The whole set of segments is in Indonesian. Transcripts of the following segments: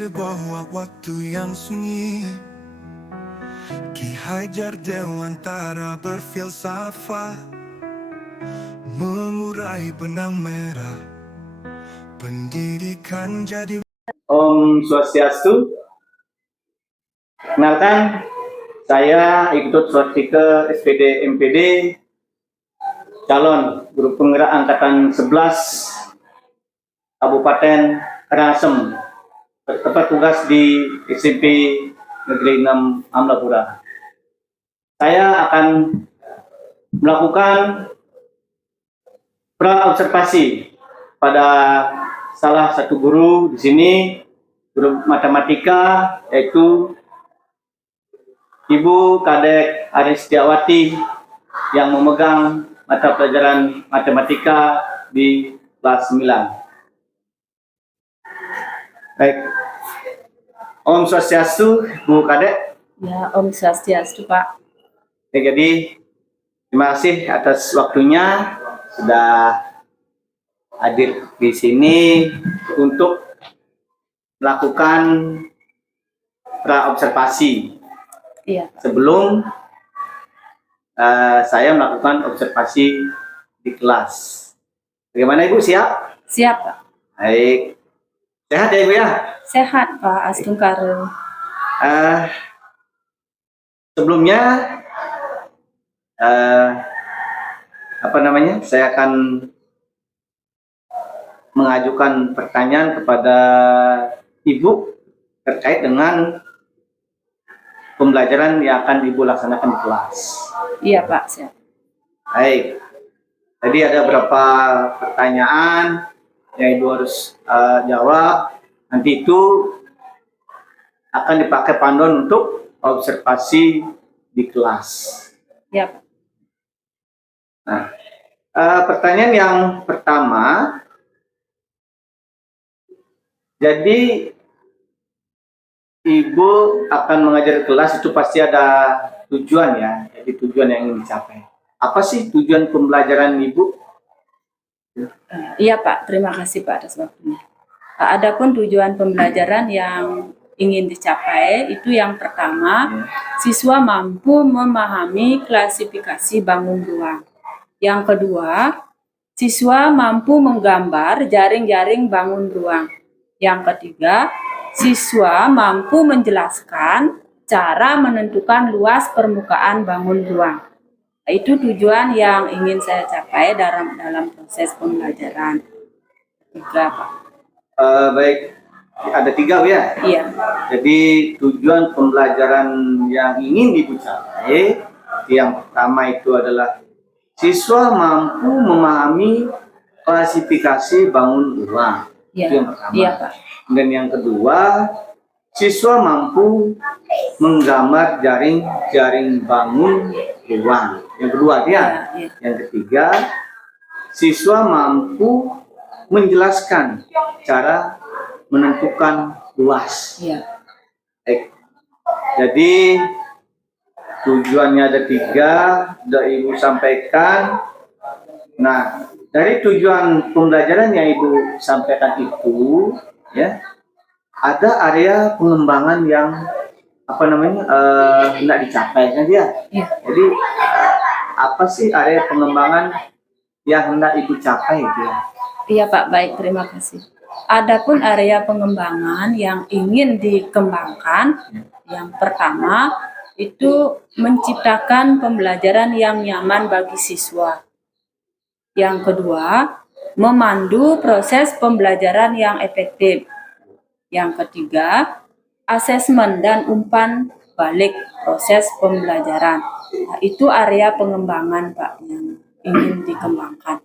sebuah waktu yang sunyi, Ki Hajar Dewantara berfilsafat, mengurai benang merah pendidikan jadi. Om Swastiastu. Kenalkan, saya Ikut Swastika SPD MPD, calon guru penggerak angkatan 11 Kabupaten Karangasem, bertempat tugas di SMP Negeri 6 Amlapura. Saya akan melakukan pra-observasi pada salah satu guru di sini, guru matematika, yaitu Ibu Kadek Aristiawati yang memegang mata pelajaran matematika di kelas 9. Baik. Om Swastiastu, Bu Kadek. Ya, Om Swastiastu, Pak. Jadi, terima kasih atas waktunya sudah hadir di sini untuk melakukan pra-observasi. Iya. Sebelum saya melakukan observasi di kelas. Bagaimana Ibu, siap? Siap, Pak. Baik. Sehat ya Ibu ya? Sehat, Pak Astungkare. Sebelumnya saya akan mengajukan pertanyaan kepada Ibu terkait dengan pembelajaran yang akan Ibu laksanakan di kelas. Iya, Pak, siap. Baik. Jadi ada beberapa pertanyaan yang Ibu harus jawab. Nanti itu akan dipakai panduan untuk observasi di kelas. Iya, Pak. Nah, pertanyaan yang pertama, jadi Ibu akan mengajar kelas itu pasti ada tujuan ya, jadi tujuan yang ingin dicapai. Apa sih tujuan pembelajaran Ibu? Iya, Pak, terima kasih Pak atas waktunya. Adapun tujuan pembelajaran yang ingin dicapai itu yang pertama, siswa mampu memahami klasifikasi bangun ruang. Yang kedua, siswa mampu menggambar jaring-jaring bangun ruang. Yang ketiga, siswa mampu menjelaskan cara menentukan luas permukaan bangun ruang. Itu tujuan yang ingin saya capai dalam proses pembelajaran. 3, Pak. Baik, ada 3 ya? Iya. Jadi tujuan pembelajaran yang ingin Ibu capai, yang pertama itu adalah siswa mampu memahami klasifikasi bangun ruang. Iya. Itu yang pertama. Iya, Pak. Dan yang kedua, siswa mampu menggambar jaring-jaring bangun ruang. Yang kedua ya. Iya. Yang ketiga, siswa mampu menjelaskan cara menentukan luas. Iya. Jadi tujuannya ada 3, sudah Ibu sampaikan. Nah, dari tujuan pembelajaran yang Ibu sampaikan itu, ya, ada area pengembangan yang hendak dicapai kan dia. Iya. Jadi apa sih area pengembangan yang hendak Ibu capai itu ya? Iya, Pak, baik, terima kasih. Adapun area pengembangan yang ingin dikembangkan, yang pertama itu menciptakan pembelajaran yang nyaman bagi siswa. Yang kedua, memandu proses pembelajaran yang efektif. Yang ketiga, asesmen dan umpan balik proses pembelajaran. Nah, itu area pengembangan, Pak, yang ingin dikembangkan.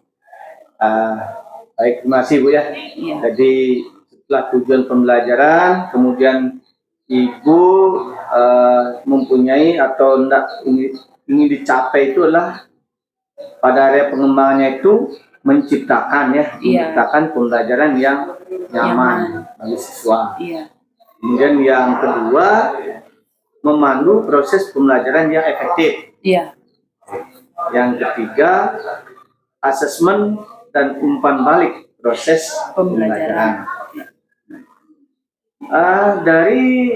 Baik, terima kasih Bu ya. Iya. Jadi setelah tujuan pembelajaran, kemudian Ibu mempunyai atau ingin dicapai itu adalah pada area pengembangannya itu menciptakan menciptakan pembelajaran yang nyaman bagi siswa. Iya. Kemudian yang kedua, memandu proses pembelajaran yang efektif. Iya. Yang ketiga, asesmen dan umpan balik proses pembelajaran. Dari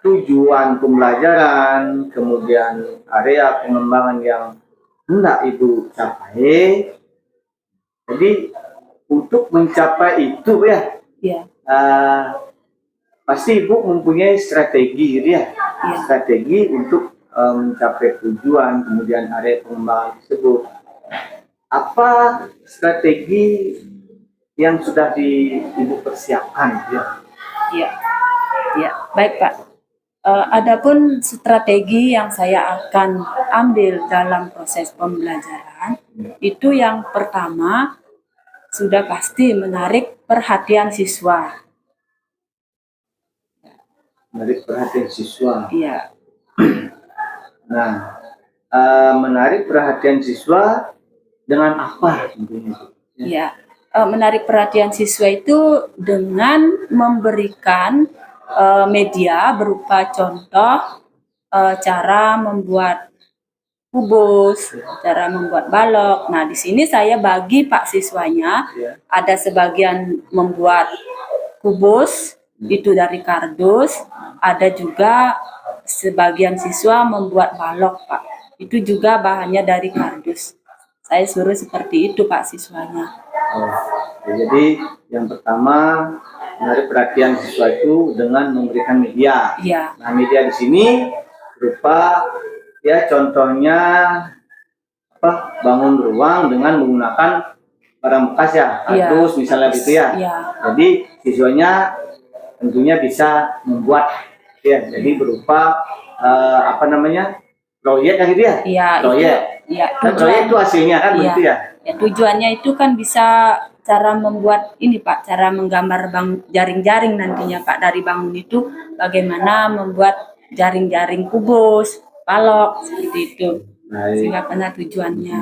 tujuan pembelajaran, kemudian area pengembangan yang hendak Ibu capai. Jadi untuk mencapai itu ya, Ya, pasti Ibu mempunyai strategi gitu ya, strategi untuk mencapai tujuan, kemudian area pengembangan tersebut. Apa strategi yang sudah Ibu persiapkan gitu ya? ya, ya. Baik, Pak. Adapun strategi yang saya akan ambil dalam proses pembelajaran, itu yang pertama sudah pasti menarik perhatian siswa. Menarik perhatian siswa. Iya, Nah, menarik perhatian siswa dengan apa tentunya? iya. Menarik perhatian siswa itu dengan memberikan media berupa contoh cara membuat kubus, cara membuat balok. Nah, di sini saya bagi Pak siswanya, Ya. ada sebagian membuat kubus, itu dari kardus, ada juga sebagian siswa membuat balok, Pak. Itu juga bahannya dari kardus. Saya suruh seperti itu, Pak, siswanya. Oh, jadi yang pertama menarik perhatian siswa itu dengan memberikan media. Iya, Nah, media di sini berupa ya contohnya bangun ruang dengan menggunakan barang bekas ya, Iya. kardus misalnya gitu ya. Iya. Jadi siswanya tentunya bisa membuat ya, jadi berupa proyek kan gitu ya. iya, Proyek. iya, Kan proyek itu hasilnya kan Iya. begitu ya. Ya, tujuannya itu kan bisa cara membuat ini, Pak, cara menggambar jaring-jaring nantinya, Pak, dari bangun itu bagaimana membuat jaring-jaring kubus, balok, seperti itu. Baik. Sehingga benar tujuannya.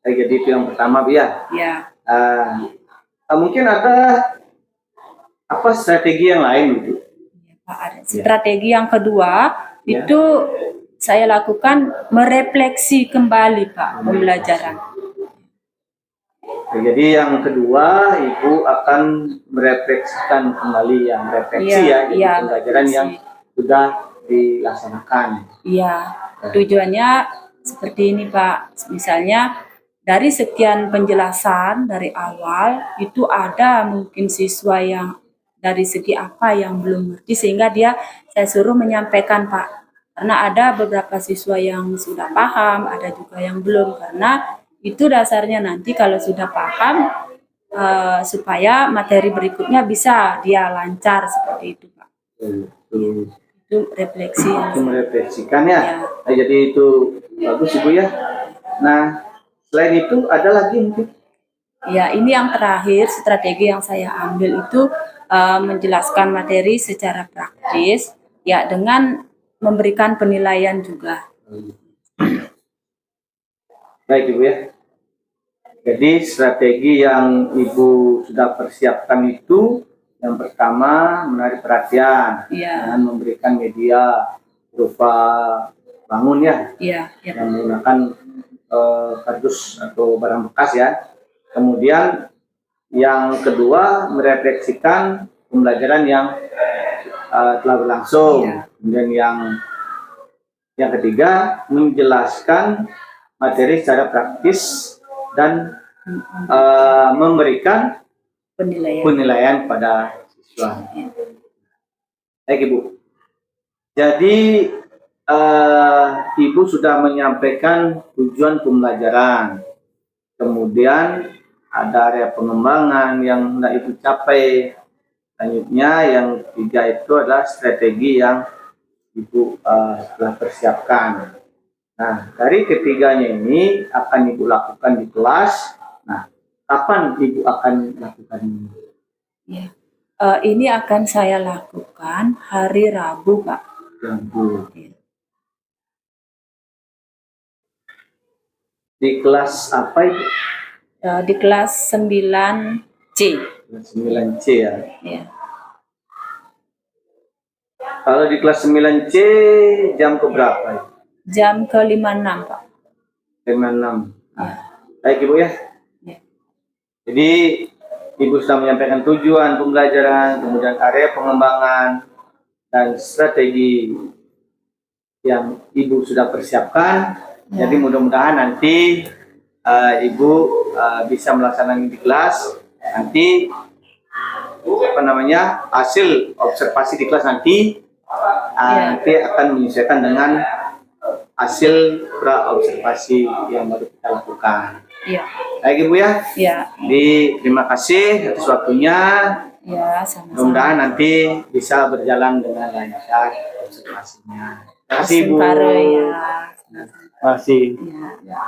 Jadi itu yang pertama ya. Ya, Mungkin ada apa strategi yang lain gitu? ya, Pak, ada. Strategi yang kedua Ya. itu saya lakukan merefleksi kembali, Pak, pembelajaran. Jadi yang kedua, Ibu akan merefleksikan kembali yang refleksi Iya, iya, pembelajaran yang refleksi. sudah dilaksanakan. Iya, tujuannya seperti ini, Pak. Misalnya dari sekian penjelasan dari awal itu ada mungkin siswa yang dari segi apa yang belum ngerti sehingga saya suruh menyampaikan, Pak. Karena ada beberapa siswa yang sudah paham, ada juga yang belum, karena itu dasarnya nanti kalau sudah paham supaya materi berikutnya bisa dia lancar seperti itu, Pak. Itu refleksi yang Itu merefleksikan ya. Ya. Nah, jadi itu bagus Ibu ya. Nah, selain itu ada lagi mungkin? Ya, ini yang terakhir strategi yang saya ambil itu menjelaskan materi secara praktis, ya, dengan memberikan penilaian juga. Baik Ibu ya. Jadi strategi yang Ibu sudah persiapkan itu yang pertama menarik perhatian Iya. dengan memberikan media berupa bangun ya, Iya, ya. yang menggunakan kardus atau barang bekas ya. Kemudian yang kedua merefleksikan pembelajaran yang telah berlangsung. Iya. Kemudian yang ketiga menjelaskan materi secara praktis dan memberikan penilaian pada siswa. Baik Ibu. Jadi Ibu sudah menyampaikan tujuan pembelajaran. Kemudian ada area pengembangan yang hendak Ibu capai. Selanjutnya yang ketiga itu adalah strategi yang Ibu telah persiapkan. Nah, dari ketiganya ini akan Ibu lakukan di kelas. Nah, kapan Ibu akan lakukan ini? Ya. Ini akan saya lakukan hari Rabu, Pak. Rabu. Ya. Di kelas apa Ibu? Di kelas 9C. 9C ya. Ya. Kalau di kelas 9C jam ke berapa Ibu? Jam ke-56, Pak. 56. Ya. Baik Ibu ya. Ya. Jadi Ibu sudah menyampaikan tujuan pembelajaran, kemudian area pengembangan, dan strategi yang Ibu sudah persiapkan. Ya. Jadi mudah-mudahan nanti Ibu bisa melaksanakan di kelas. Nanti hasil observasi di kelas nanti nanti akan menyesuaikan dengan hasil pra observasi yang baru kita lakukan. Iya. Baik Ibu ya. Iya. Terima kasih atas waktunya. Ya, sama-sama. Mudah-mudahan nanti bisa berjalan dengan lancar observasinya. Terima kasih Ibu. Ya. Terima kasih. Ya.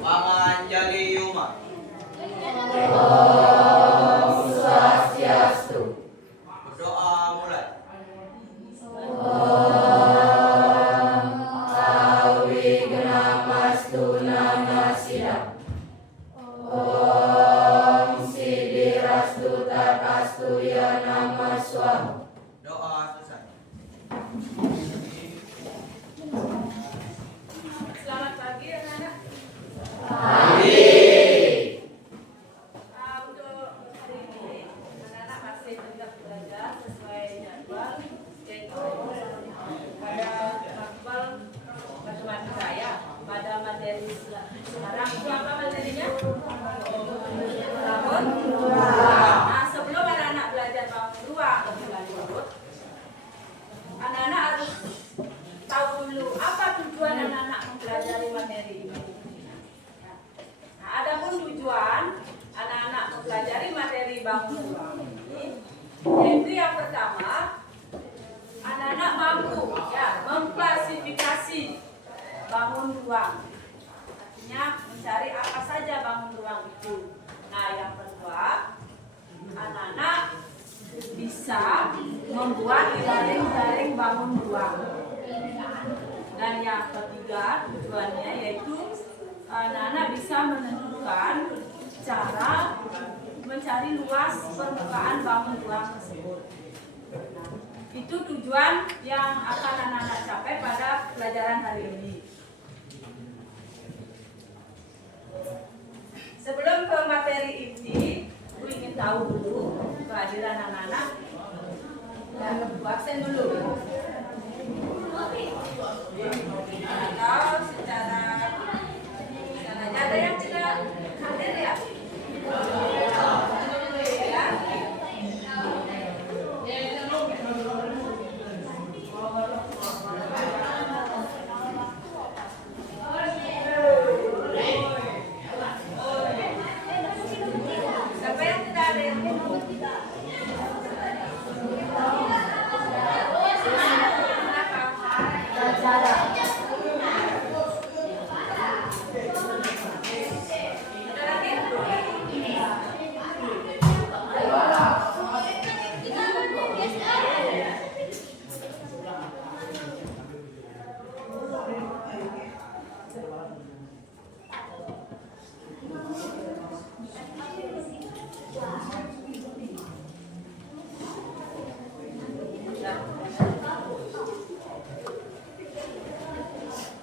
Paman jadi umat. Berdoa mulai. Doa selesai. Selamat pagi anak-anak. Untuk hari ini anak-anak masih tetap belajar sesuai jadwal, yaitu pada jadwal matematika ya. Pada materi sekarang itu apa materinya? Bangun ruang. Nah, sebelum anak-anak belajar bangun ruang lebih lanjut, anak-anak harus tahu dulu apa tujuan anak-anak mempelajari materi ini. Nah, adapun tujuan anak-anak mempelajari materi bangun ruang ini, yaitu yang pertama, anak-anak mampu ya mengklasifikasi bangun ruang. Artinya mencari apa saja bangun ruang itu. Nah, yang kedua, anak-anak bisa membuat jaring-jaring bangun ruang. Dan yang ketiga tujuannya yaitu anak-anak bisa menentukan cara mencari luas permukaan bangun ruang tersebut. Itu tujuan yang akan anak-anak capai pada pelajaran hari ini. Sebelum ke materi ini, Bu ingin tahu dulu kehadiran anak-anak. Ya, Bu absen dulu. Atau secara aja ada yang tidak hadir ya? Ya. Siapa yang tidak hadir?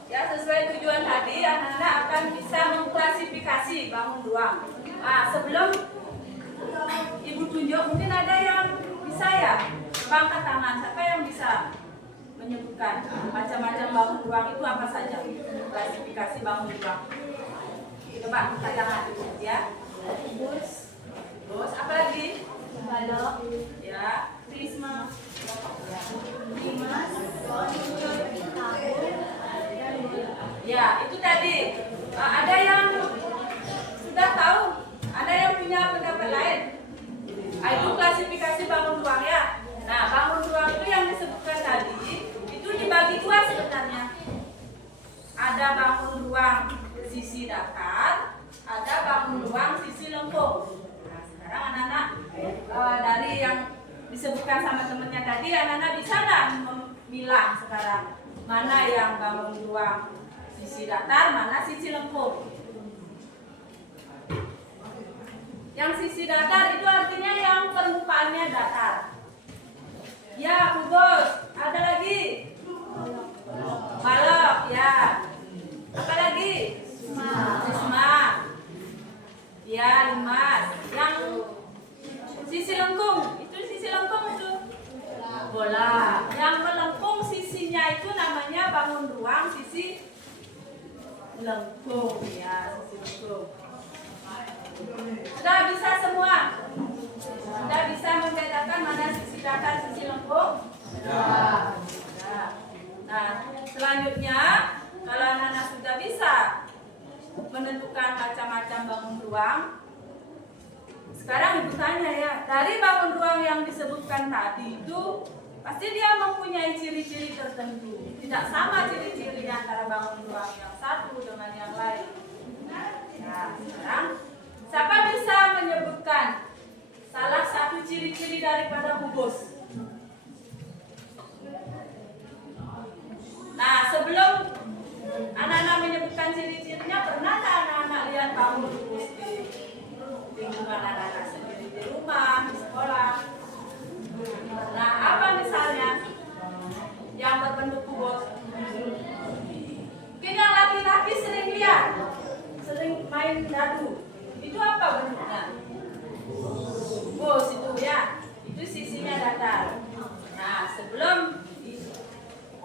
Ya, sesuai tujuan tadi, anak-anak akan bisa mengklasifikasi bangun ruang. Nah, sebelum Ibu tunjuk, mungkin ada yang bisa ya? Coba angkat tangan, siapa yang bisa menyebutkan macam-macam bangun ruang itu apa saja? Klasifikasi bangun ruang. Coba angkat tangan, ya. Bus, apa lagi? Balok. Ya, prisma. Ya. Limas. Ya, itu tadi. Ada yang sudah tahu? Ada yang punya pendapat lain? Itu klasifikasi bangun ruang ya. Nah, bangun ruang itu yang disebutkan tadi, itu dibagi dua sebenarnya. Ada bangun ruang sisi datar, ada bangun ruang sisi lengkung. Nah, sekarang anak-anak dari yang disebutkan sama temennya tadi, anak-anak bisa nggak memilah sekarang mana yang bangun ruang sisi datar, mana sisi lengkung? Yang sisi datar itu artinya yang permukaannya datar. Ya, Bu Bos, ada lagi. bola. Yang melengkung sisinya itu namanya bangun ruang sisi lengkung ya, sisi lengkung. Sudah bisa semua? Sudah bisa membedakan mana sisi datar, sisi lengkung? Ya. Nah, selanjutnya kalau anak-anak sudah bisa menentukan macam-macam bangun ruang, sekarang ibu tanya ya, dari bangun ruang yang disebutkan tadi itu pasti dia mempunyai ciri-ciri tertentu. Tidak sama ciri-cirinya antara bangun ruang yang satu dengan yang lain. Nah, sekarang siapa bisa menyebutkan salah satu ciri-ciri daripada kubus? Nah, sebelum anak-anak menyebutkan ciri-cirinya, pernah tak anak-anak lihat bangun kubus di lingkungan anak-anak sendiri di rumah, di sekolah? Nah, apa misalnya yang berbentuk kubus? Mungkin yang laki-laki sering lihat, sering main dadu. Itu apa bentuknya? Kubus itu ya, itu sisinya datar. Nah, sebelum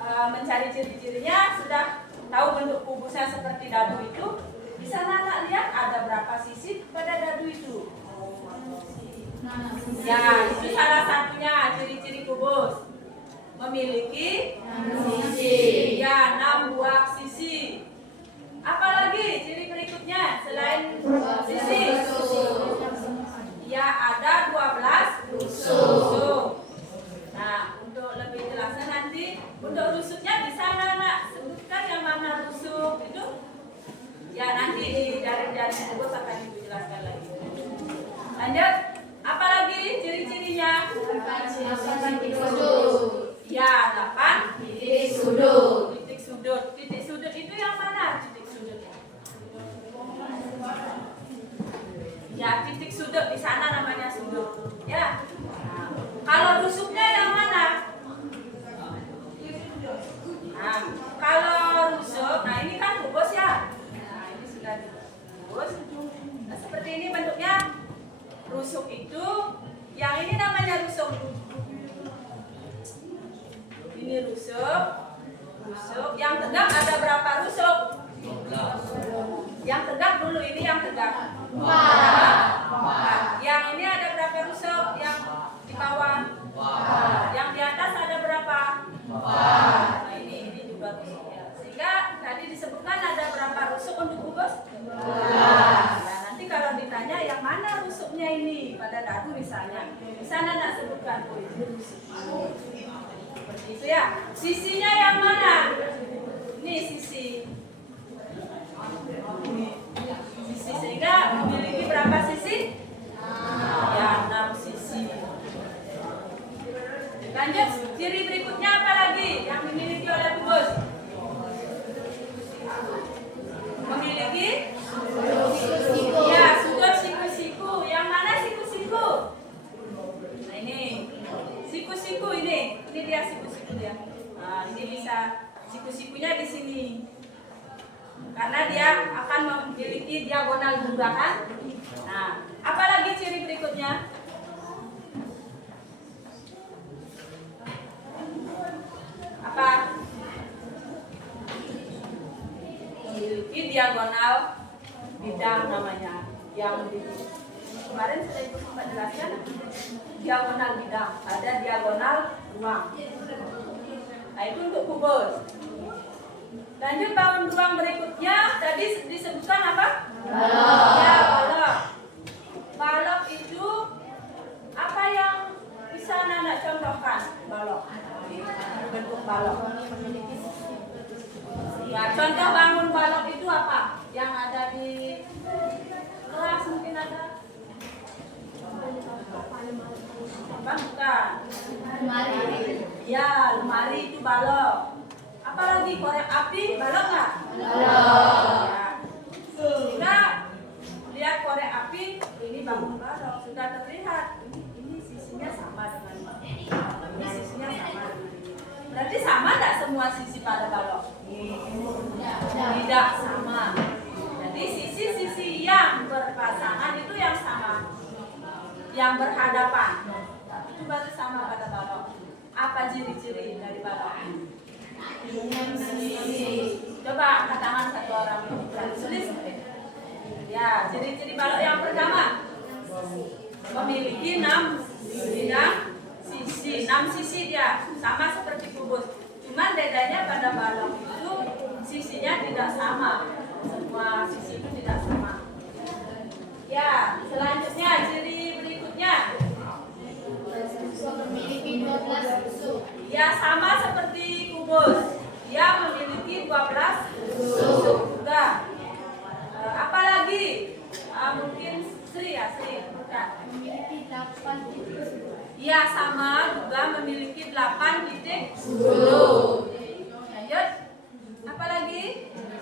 mencari ciri-cirinya, sudah tahu bentuk kubusnya seperti dadu itu, bisa anak lihat ada berapa sisi pada dadu itu. Ya, itu salah satunya ciri-ciri kubus. Memiliki sisi. Ya, 6 buah sisi. Apalagi ciri berikutnya selain sisi? Ya, ada 12 rusuk. Nah, untuk lebih jelasnya nanti, untuk rusuknya bisa anak-anak sebutkan yang mana rusuk itu. Ya, nanti di jaring-jaring kubus akan ibu jelaskan lagi. Lanjut, apalagi ciri-cirinya? Ya, 8 titik sudut. Titik sudut. Titik sudut itu yang mana titik sudut? Ya, titik sudut di sana namanya sudut. Ya. Nah, kalau rusuknya yang mana? Nah, kalau rusuk, nah ini kan kubus ya. Nah, ini sudah kubus. Nah, seperti ini bentuknya. Rusuk itu, yang ini namanya rusuk. Ini rusuk. Rusuk. Yang tegak ada berapa rusuk? Yang tegak dulu, ini yang tegak. 4. Yang ini ada berapa rusuk? Yang di bawah. Yang di atas ada berapa? 4. Nah, ini juga rusuk ya. Sehingga tadi disebutkan ada berapa rusuk untuk kubus? 12. Nah, nanti kalau ditanya yang mana rusuknya ini pada dadu misalnya, bisa anak sebutkan ini rusuk. Seperti itu ya. Sisinya yang mana? Ini sisi. Sisi, sehingga memiliki berapa sisi? Ya, 6 sisi. Lanjut, ciri berikutnya apa lagi yang dimiliki oleh kubus? Memiliki ya, sudut siku-siku. Yang mana siku-siku? Nah, ini siku-siku ini dia siku-siku dia. Nah, ini bisa siku-sikunya di sini. Karena dia akan memiliki diagonal juga kan? Nah, apalagi ciri berikutnya? Apa? Memiliki diagonal bidang namanya. Yang kemarin sudah ibu sempat jelaskan, diagonal bidang, ada diagonal ruang. Nah, itu untuk kubus. Lanjut bangun ruang berikutnya, tadi disebutkan apa? Balok. Ya, balok. Balok itu apa yang bisa anak contohkan? Balok. Bentuk balok. Ya, contoh bangun balok itu apa? Yang ada di kelas mungkin ada. Apa bukan? Lemari. Ya, lemari itu balok. Apalagi korek api, balok nggak? Balok. Ya. Sehingga lihat korek api, ini bangun balok sudah terlihat. Ini sisinya sama dengan ini. Ini sisinya sama dengan ini. Berarti sama nggak semua sisi pada balok? Tidak sama. Jadi sisi-sisi yang berpasangan itu yang sama, yang berhadapan. Itu baru sama pada balok. Apa ciri-ciri dari balok? Coba angkat tangan satu orang. Tulis. Ya, ciri-ciri balok yang pertama memiliki 6 bidang sisi. 6 sisi dia, sama seperti kubus. Cuman bedanya pada balok itu sisinya tidak sama. Semua sisi itu tidak sama. Ya, selanjutnya ciri berikutnya. Memiliki 12 tusuk. Ya, sama seperti kubus. Dia memiliki 12 tusuk juga. Apalagi mungkin Sri ya, Sri. Bukan. Memiliki 8 titik sudut. Ya, sama juga memiliki 8 titik sudut. Lanjut. Apalagi?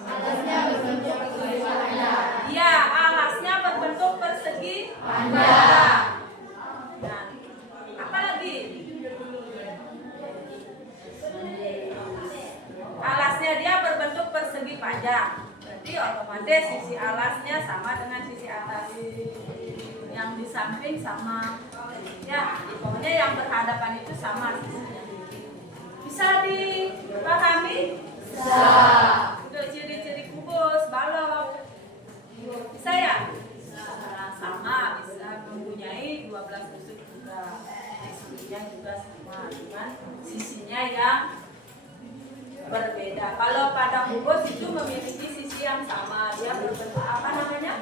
Alasnya berbentuk persegi panjang. Ya, alasnya berbentuk persegi panjang. Nah, apalagi? Alasnya dia berbentuk persegi panjang. Berarti otomatis sisi alasnya sama dengan sisi atas. Yang di samping sama. Ya, pokoknya yang berhadapan itu sama sisinya. Bisa dipahami? Bisa. Untuk ciri-ciri kubus, balok. Bisa ya? Nah, sama, bisa mempunyai 12 tusuk juga. Sisinya juga sama, dengan sisinya yang berbeda. Kalau pada kubus itu memiliki sisi yang sama, dia berbentuk apa namanya?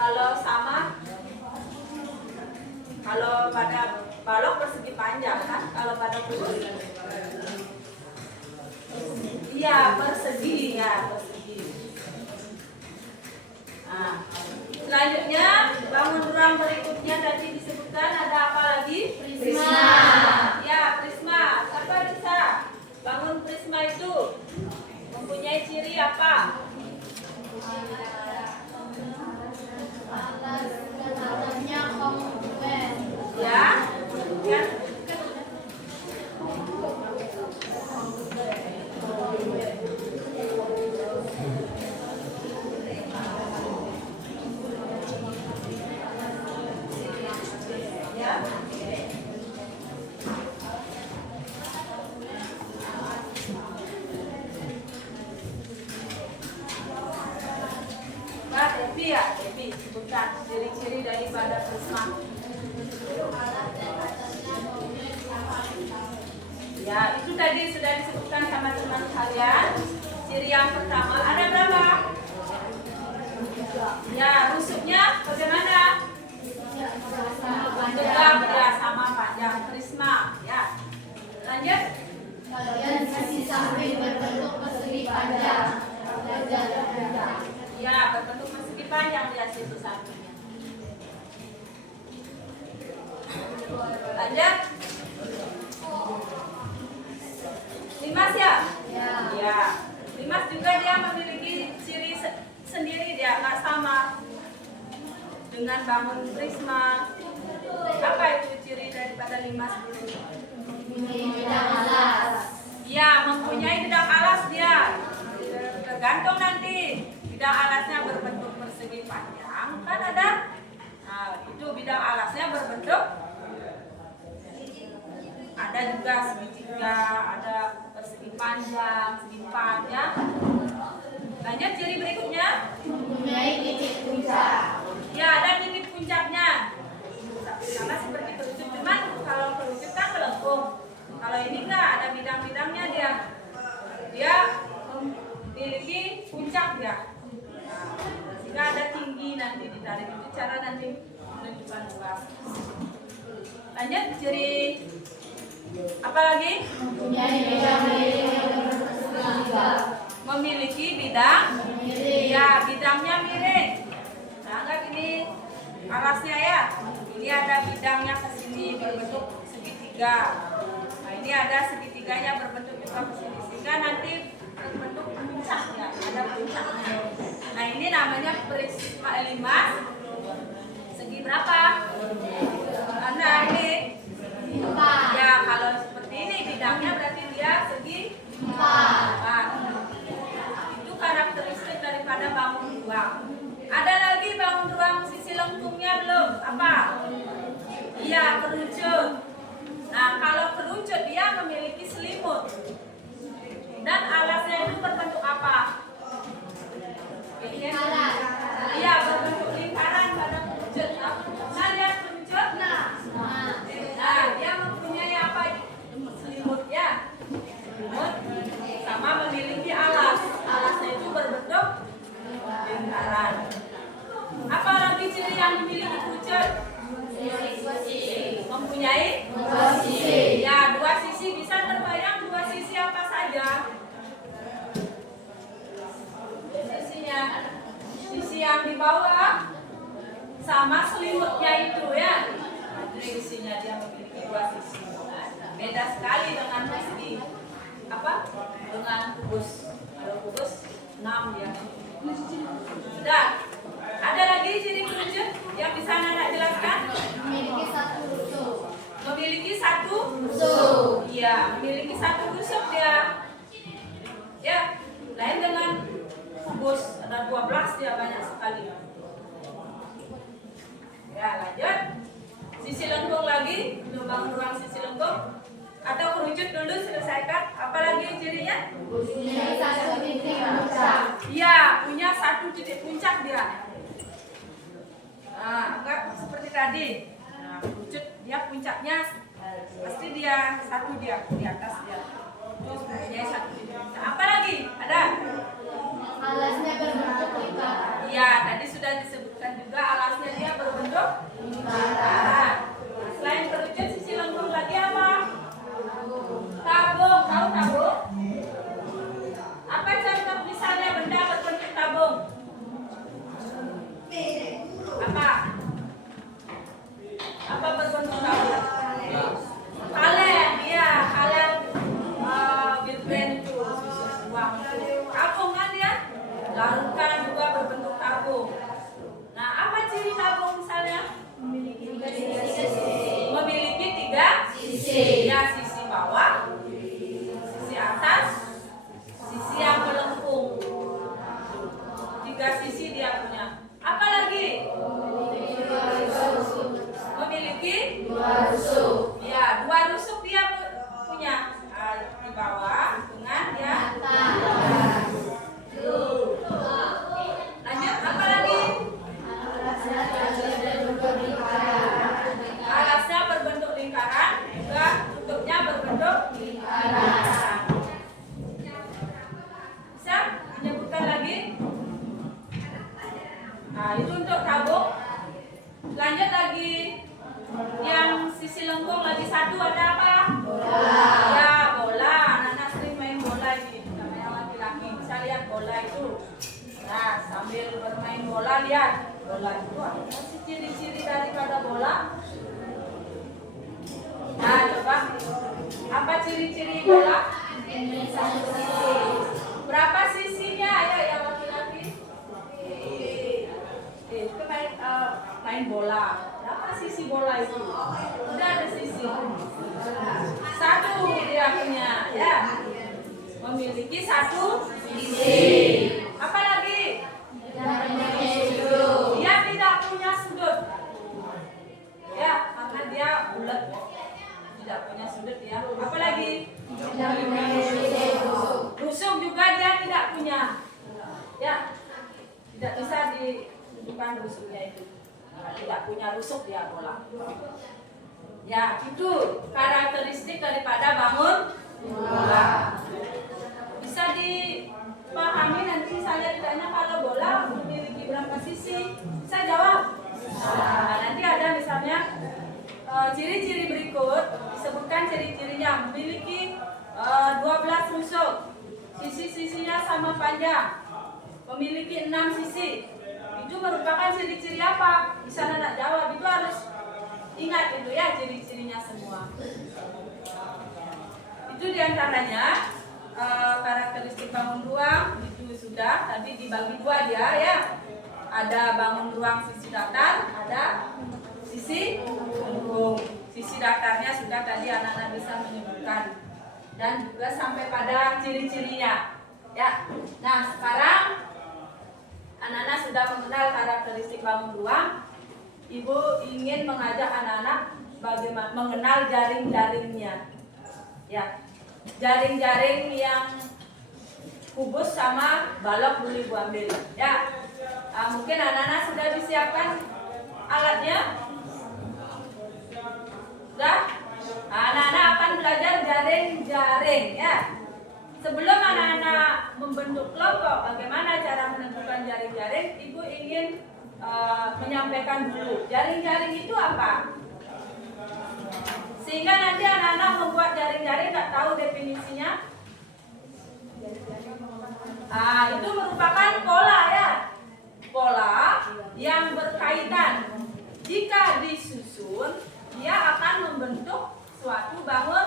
Kalau sama, kalau pada balok persegi panjang kan? Kalau pada kubus, iya persegi ya persegi. Nah, selanjutnya bangun ruang berikutnya tadi disebutkan ada apa lagi? Prisma. Ya, prisma. Apa bisa bangun prisma itu mempunyai ciri apa? Atas dan atasnya kongruens. Ya, ya. Ya. Nah, Devi ya, Devi sebutkan ciri-ciri daripada prisma. Ya, itu tadi sudah disebutkan sama teman kalian. Ciri yang pertama ada berapa? Ya, rusuknya bagaimana? Tegak ya, sama panjang prisma. Ya, lanjut. Bagian sisi samping berbentuk persegi panjang. Ya, berbentuk persegi panjang dia situ sampingnya. Lanjut. Limas ya? Ya. Limas juga dia memiliki ciri sendiri, dia nggak sama dengan bangun prisma. Apa itu ciri daripada limas dulu? Memiliki bidang alas. Ya, mempunyai bidang alas dia. Tergantung nanti bidang alasnya berbentuk persegi panjang kan ada. Nah, itu bidang alasnya berbentuk ada juga segitiga, ada persegi panjang, segi empat ya. Lanjut ciri berikutnya. Mempunyai titik puncak. Ya, ada titik puncaknya. Sama seperti kerucut, cuman kalau kerucut kan melengkung. Kalau ini enggak, ada bidang-bidangnya dia. Dia memiliki puncak ya. Nah, sehingga ada tinggi nanti ditarik. Itu cara nanti menentukan luas. Lanjut ciri apa lagi? Mempunyai bidang miring yang berbentuk segitiga. Memiliki bidang. Miring. Ya, bidangnya miring. Nah, anggap ini alasnya ya. Ini ada bidangnya ke sini berbentuk segitiga. Nah, ini ada segitiganya berbentuk juga ke sini. Sehingga nanti berbentuk puncaknya, ada puncaknya. Nah, ini namanya prisma limas. Segi berapa? Nah, ini. Ya, kalau seperti ini bidangnya berarti dia segi 4. Itu karakteristik daripada bangun ruang. Ada lagi bangun ruang sisi lengkungnya belum? Apa? Iya, kerucut. beda sekali dengan persegi apa? Dengan kubus. Kalau kubus 6 ya. Sudah. Ada lagi ciri kerucut yang bisa anak jelaskan? Memiliki satu rusuk. Memiliki satu Rusuk. iya, memiliki satu rusuk dia. Ya, lain dengan kubus ada 12 dia banyak sekali. Ya, lanjut. Sisi lengkung lagi, untuk bangun ruang sisi lengkung. Atau kerucut dulu selesaikan. Apalagi cirinya? Memiliki satu titik puncak. Iya, punya satu titik puncak dia. Nah, anggap seperti tadi. Nah, kerucut dia puncaknya pasti dia satu dia di atas dia. Terus punya satu titik puncak. Apalagi? Ada? Alasnya berbentuk lingkaran. Iya, tadi sudah disebutkan juga alasnya dia berbentuk lingkaran. Selain kerucut, sisi lengkung lagi apa? Tabung, tahu tabung? Apa contoh misalnya benda berbentuk tabung? Apa? Apa berbentuk tabung? Kaleng, iya, kaleng bilpen itu, uang itu. Tabung kan dia? Larutan juga berbentuk tabung. Nah, apa ciri tabung misalnya? Memiliki 3 Sisi. ya, sisi bawah, sisi atas, sisi yang melengkung. 3 sisi dia punya. Apa lagi? Memiliki 2 rusuk. ya, 2 rusuk dia punya. Di bawah dengan ya. Lanjut, apa lagi? Alasnya berbentuk lingkaran, juga tutupnya berbentuk lingkaran. Bisa menyebutkan lagi? Nah, itu untuk tabung. Lanjut lagi, yang sisi lengkung lagi satu ada apa? Ya, bola. Anak-anak sering main bola ini, namanya laki-laki. Bisa lihat bola itu. Nah, sambil bermain bola, lihat bola itu apa sih ciri-ciri daripada bola? Nah, coba apa ciri-ciri bola? Berapa sisinya ya yang laki-laki? Itu main bola. Berapa sisi bola itu? Udah ada sisi. 1 dia punya, ya. Memiliki 1 sisi. Apa lagi? Dia tidak punya sudut. Ya, karena dia bulat. Tidak punya sudut ya. Apa lagi? Rusuk juga dia tidak punya. Ya. Tidak bisa ditentukan rusuknya itu. Tidak punya rusuk dia bola. Ya, itu karakteristik daripada bangun bola. Bisa dipahami nanti saya ditanya kalau bola memiliki berapa sisi? Bisa jawab. Nah, nanti ada misalnya ciri-ciri berikut disebutkan ciri-cirinya memiliki 12 rusuk, sisi-sisinya sama panjang, memiliki 6 sisi. Itu merupakan ciri-ciri apa? Bisa anak jawab, itu harus ingat itu ya ciri-cirinya semua. Itu diantaranya karakteristik bangun ruang itu sudah tadi dibagi 2 dia ya. Ada bangun ruang sisi datar, ada sisi lengkung. Sisi datarnya sudah tadi anak-anak bisa menyebutkan dan juga sampai pada ciri-cirinya. Ya. Nah, sekarang anak-anak sudah mengenal karakteristik bangun ruang. Ibu ingin mengajak anak-anak bagaimana mengenal jaring-jaringnya. Ya. Jaring-jaring yang kubus sama balok dulu Ibu ambil. Ya. Mungkin anak-anak sudah disiapkan alatnya. Sudah? Anak-anak akan belajar jaring-jaring ya. Sebelum anak-anak membentuk kelompok, bagaimana cara menentukan jaring-jaring? Ibu ingin menyampaikan dulu. Jaring-jaring itu apa? Sehingga nanti anak-anak membuat jaring-jaring tak tahu definisinya. Itu merupakan pola ya. Pola yang berkaitan. Jika disusun, dia akan membentuk suatu bangun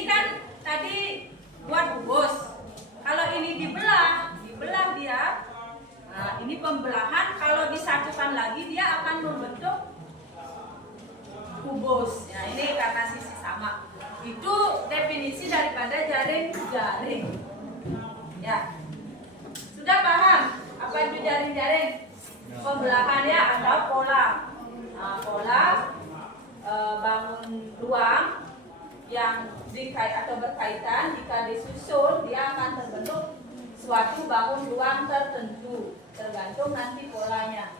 ini kan tadi buat kubus. Kalau ini dibelah dia. Nah, ini pembelahan. Kalau disatukan lagi dia akan membentuk kubus. Ya, ini karena sisi sama. Itu definisi daripada jaring-jaring. Ya, sudah paham apa itu jaring-jaring? Pembelahan ya atau pola. Nah, pola bangun ruang yang dikait atau berkaitan, jika disusun dia akan terbentuk suatu bangun ruang tertentu, tergantung nanti polanya.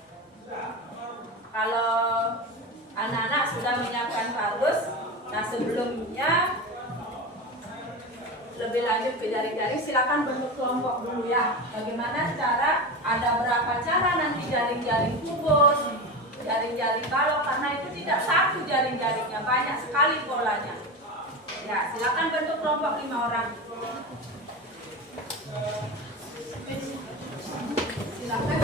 Kalau anak-anak sudah menyiapkan kardus, nah sebelumnya lebih lanjut ke jaring-jaring, silakan bentuk kelompok dulu ya. Bagaimana cara, ada berapa cara nanti jaring-jaring kubus, jaring-jaring balok, karena itu tidak satu jaring-jaringnya, banyak sekali polanya. Ya, silakan bentuk kelompok 5 orang. Silakan.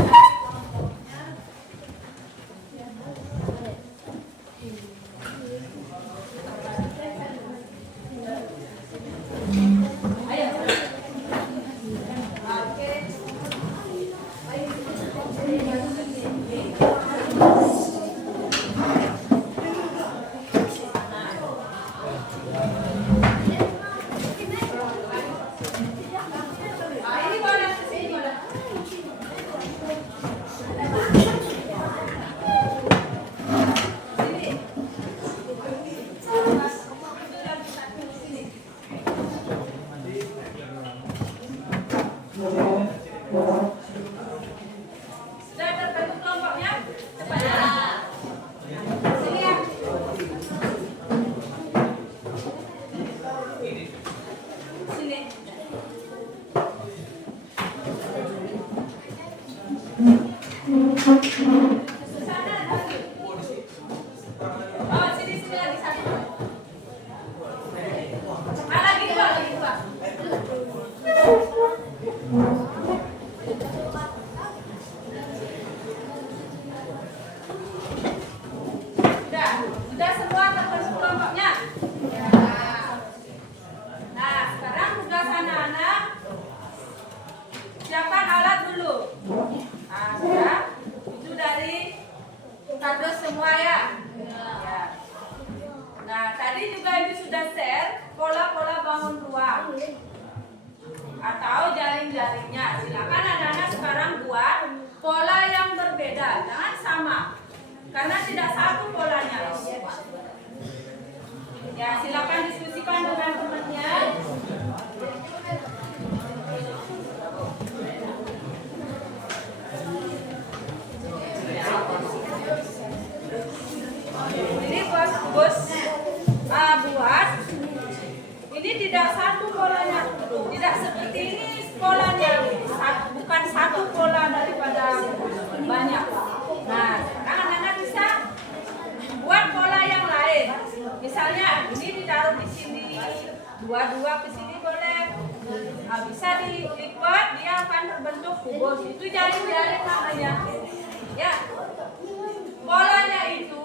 Sudah semua terbentuk kelompoknya. Nah, sekarang tugas anak-anak siapkan alat dulu. Nah, sudah. Itu dari kardus semua ya. Nah, tadi juga Ibu sudah share pola-pola bangun ruang atau jaring-jaringnya. Silakan anak-anak sekarang buat pola yang berbeda, jangan sama. Karena tidak satu polanya. Ya, silakan diskusikan dengan temannya. Ini bos buat ini tidak satu polanya, tidak seperti ini polanya, bukan satu pola daripada banyak. Nah, sekarang anak-anak bisa buat pola yang lain. Misalnya ini ditaruh di sini, dua-dua ke sini boleh. Nah, bisa dilipat, dia akan terbentuk kubus. Itu jaring-jaring namanya. Ya, polanya itu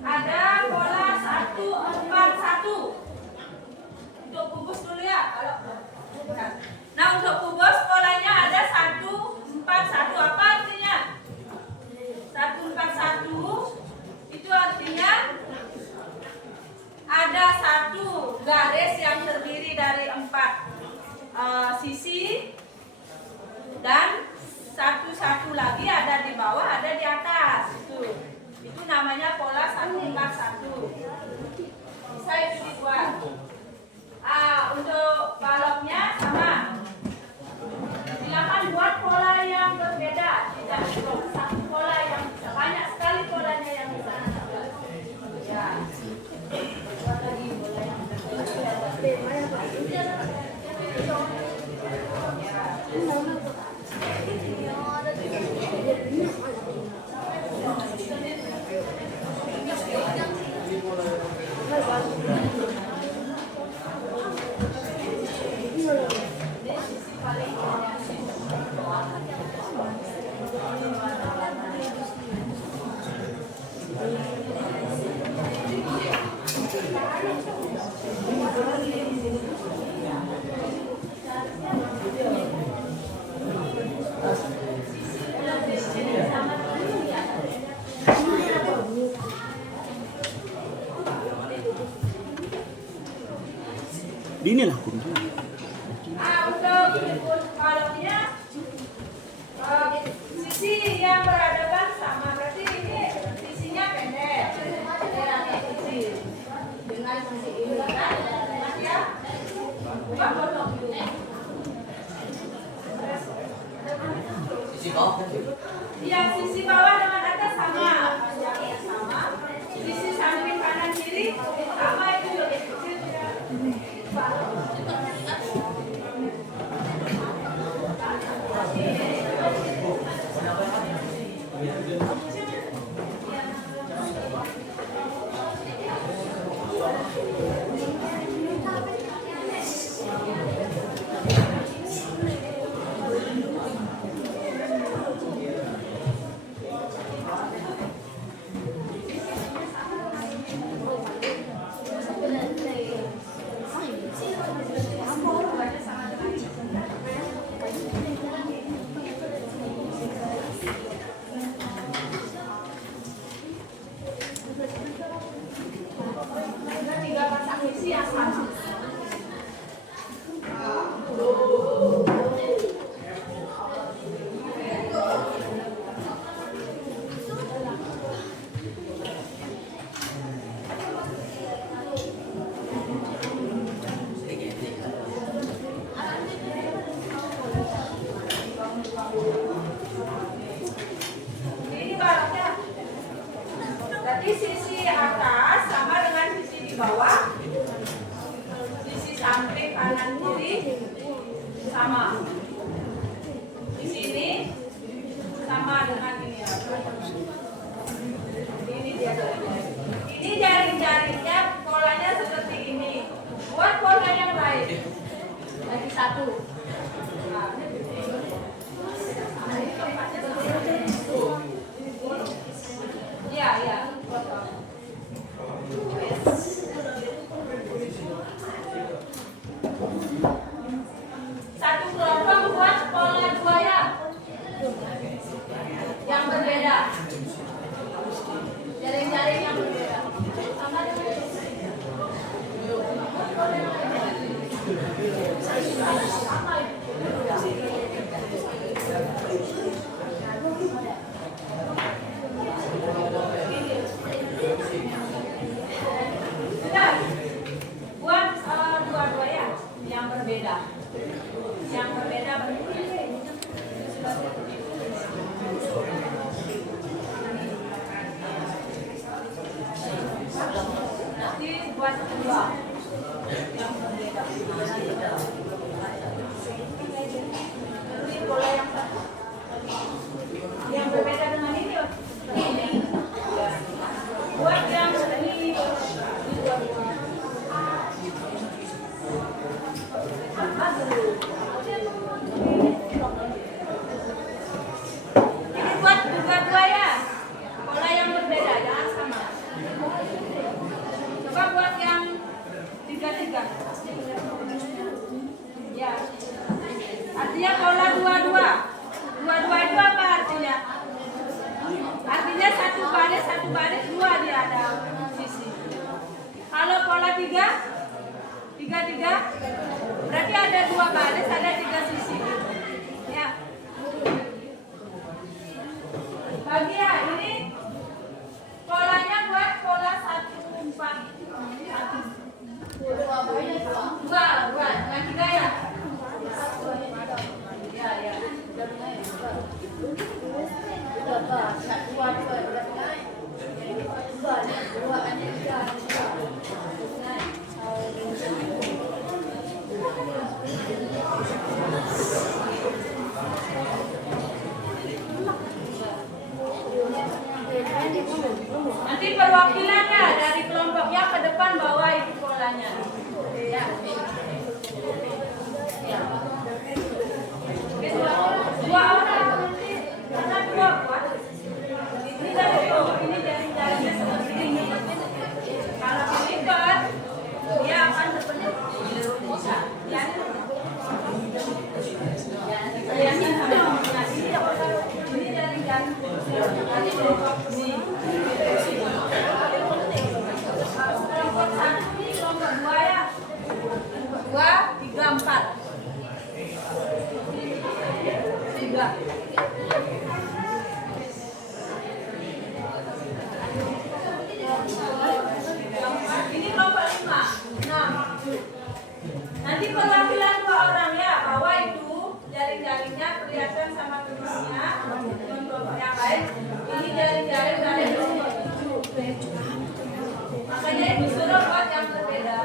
ada pola 1-4-1. Untuk kubus dulu ya. Nah, untuk kubus polanya ada 1-4-1. Apa artinya? 1-4-1 itu artinya ada satu garis yang terdiri dari 4 sisi dan satu lagi ada di bawah, ada di atas. Itu namanya pola 1-4-1. Bisa itu dibuat. Untuk baloknya sama. Silakan buat pola yang berbeda, tidak satu pola yang bisa, banyak sekali polanya yang bisa. Ya. Buat lagi pola yang berbeda. Di inilah kunci. Untuk kolomnya sisi yang berhadapan sama, berarti ini sisinya pendek. Dengan sisi ini kan, ya. Bukan potong dulu. Sisi bawah. Yang sisi bawah dengan atas sama, panjangnya sama. Sisi samping kanan kiri sama itu. Tiga pasang sisi yang sama. Ini baratnya. Berarti sisi atas sama dengan sisi di bawah. Sisi samping kanan kiri sama. Di sini sama dengan ini ya. Ini dia. Ini jaring-jaringnya polanya seperti ini. Buat pola yang baik. Lagi satu. Nah, iya, iya. Satu kelompok buat pola dua ya. Yang berbeda. Jaring-jaring yang berbeda. Sama dengan sudah. Buat dua-dua ya, yang berbeda. Yang berbeda nanti buat kedua yang berbeda. Ini pola yang satu. Yang berbeda dengan ini. Buat yang ini. Ini buat dua-dua ya. Pola yang berbeda, jangan sama. Coba buat yang tiga-tiga. Ya. Artinya pola dua-dua. Dua-dua itu apa artinya? Artinya satu baris dua dia ada sisi. Kalau pola tiga, berarti ada dua baris, ada tiga sisi. Ya. Bagi ya, ini polanya buat pola 1-4. Dua, yang tiga ya. Ya. Nanti perwakilannya dari kelompoknya ke depan bawa itu polanya. Ya. Nanti perwakilan 2 orang ya, bawa itu jaring-jaringnya perlihatkan sama teman-temannya, teman-teman yang lain. Ini jaring-jaring dari nomor 7. Makanya itu suruh buat yang berbeda.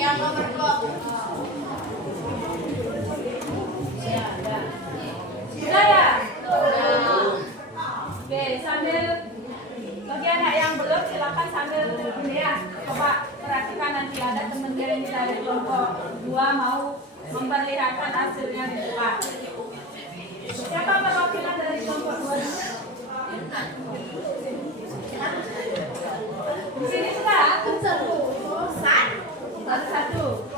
Yang nomor 2. kelompok 2 mau memperlihatkan hasilnya di depan. Siapa perwakilan dari kelompok 2? Di sini sudah? Baru satu.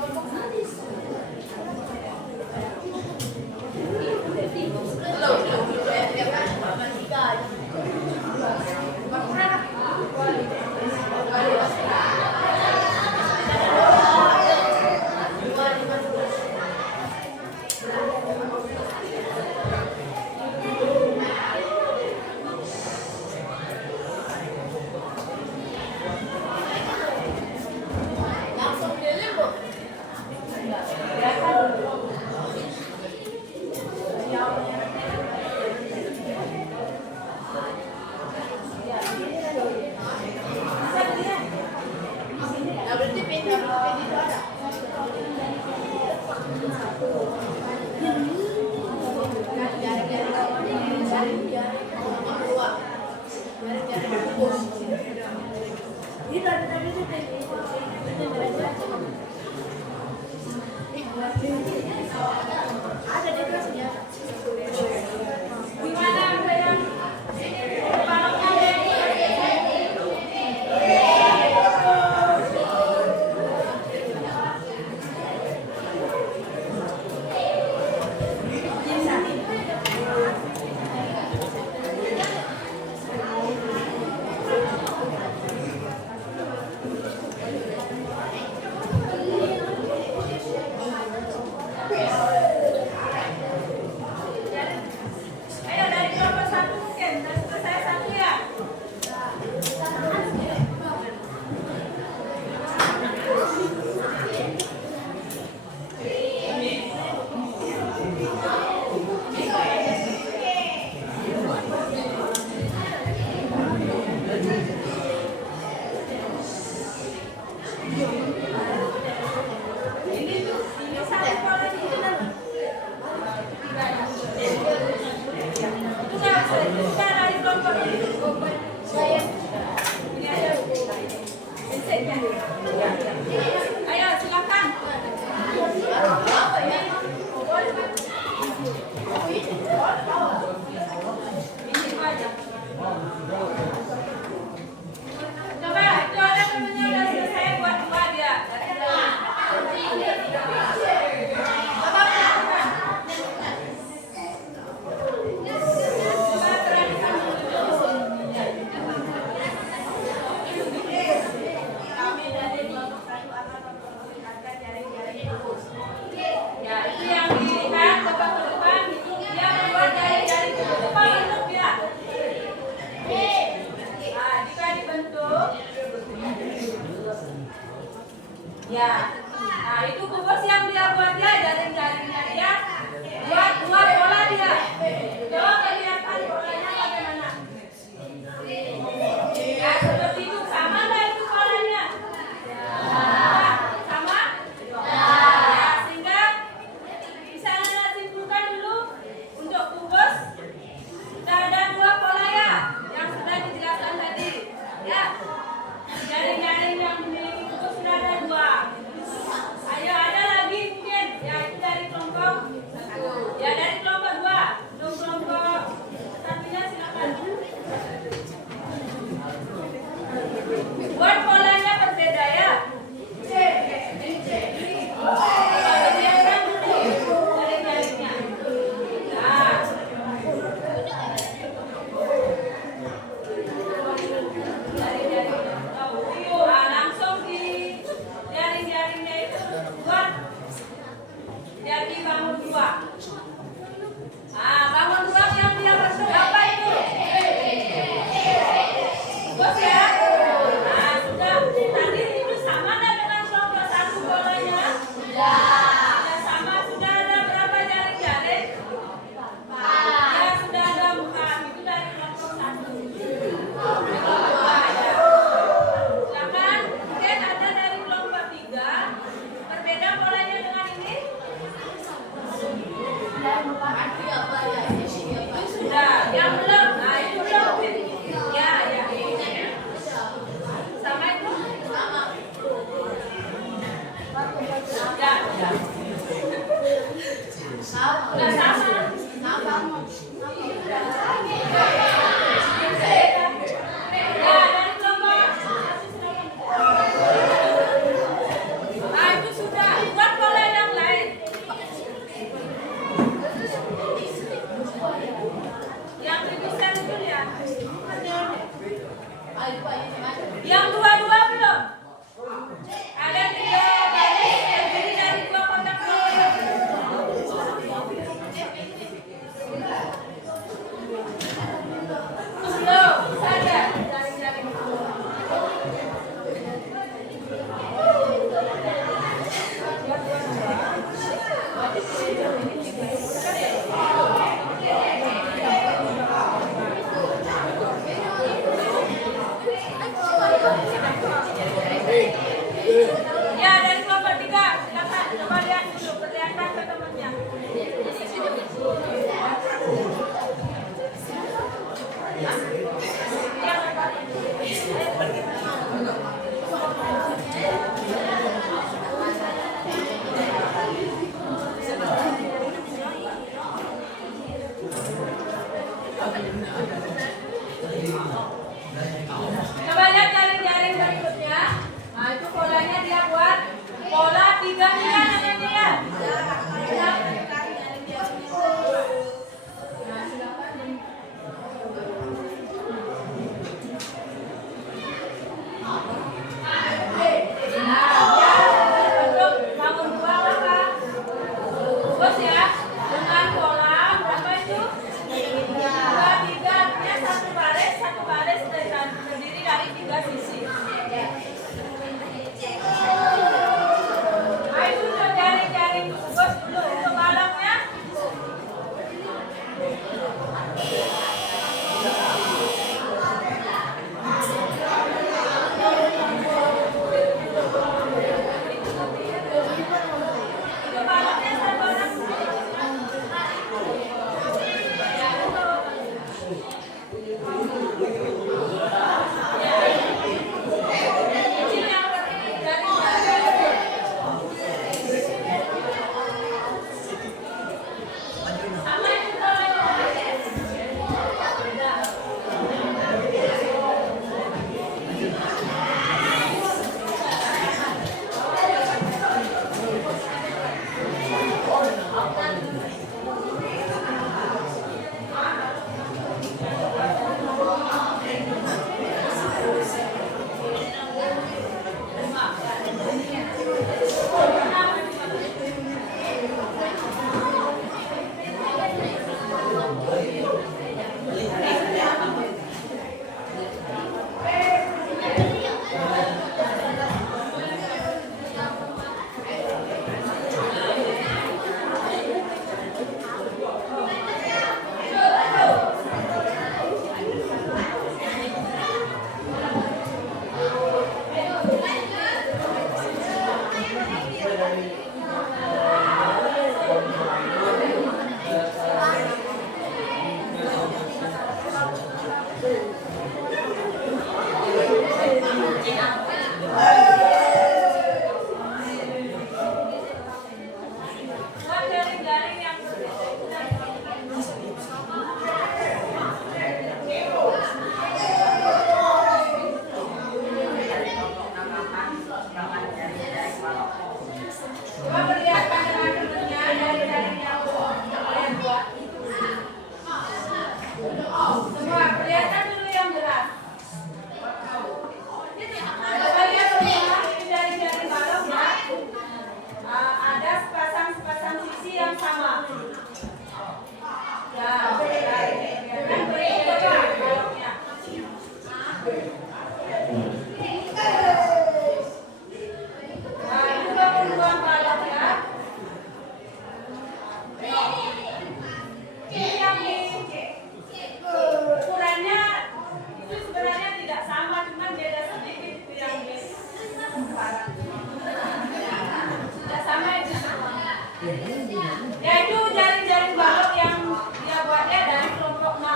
Yaitu jaring-jaring balok yang dia buatnya dari kelompok 6.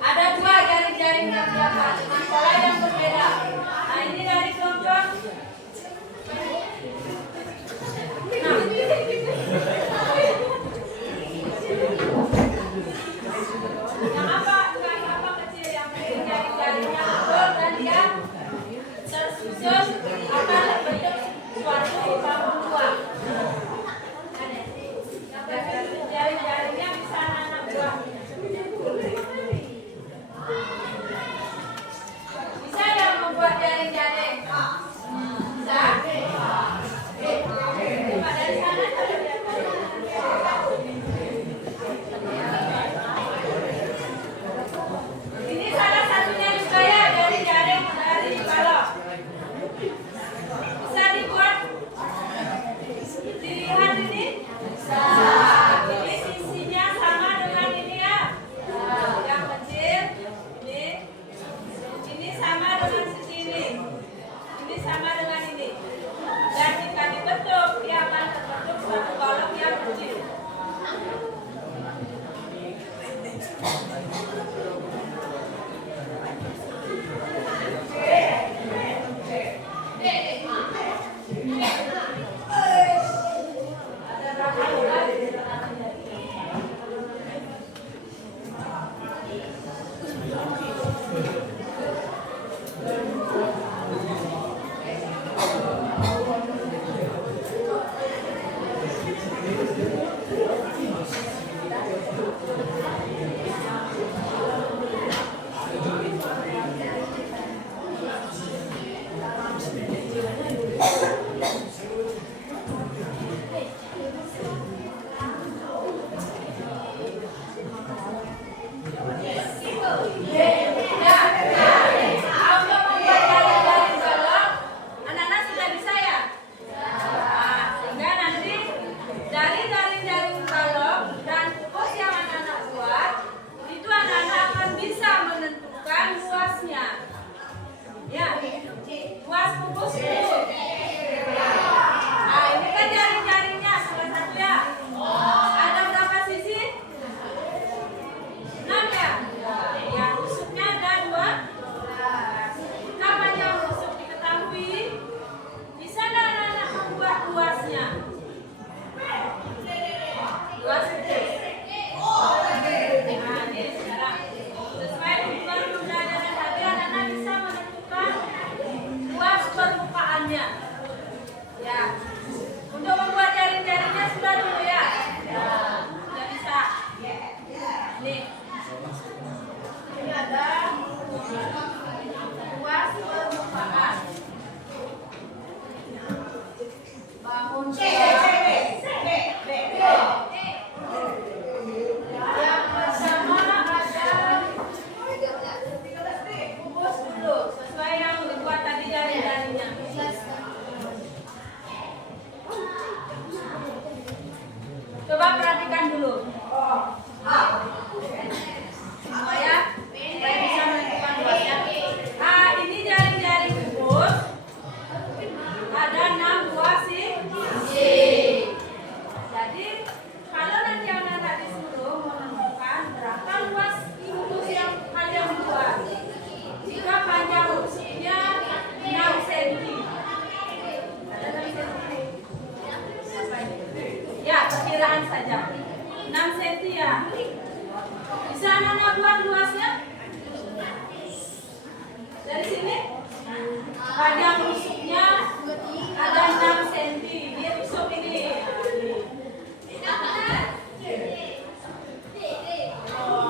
Ada 2 jaring-jaring yang dia buat dengan pola yang berbeda. Nah, ini dari kelompok 6. Yang apa kecil, yang jaring-jaringnya tebal dan dia tersusun akan bentuk suatu bangun buah. Jari-jarinya bisa anak buah. Bisa yang membuat jaring-jaring? Bisa. Coba dari sana coba lihat. Ini salah satunya juga ya, jaring-jaring dari balok. Bisa dibuat? Dilihat ini? Bisa. Ini sisinya sama dengan ini ya. Yang kecil ini sama dengan sisi ini. Ini sama dengan ini. Dan jika dibentuk, dia akan terbentuk suatu balok yang kecil. Coba perhatikan dulu. Supaya bisa menentukan luasnya. Ah, ini jaring-jaring kubus. Ada 6 buah sisi. Jadi, kalau nanti anak-anak disuruh menentukan berapa luas kubus yang kalian buat. Jika panjang rusuknya 6 cm. Ada 6 cm. Ya, perkiraan saja. 6 cm ya. Bisa anak-anak buat luasnya? Dari sini? Panjang rusuknya ada 6 cm. Ini rusuk ini.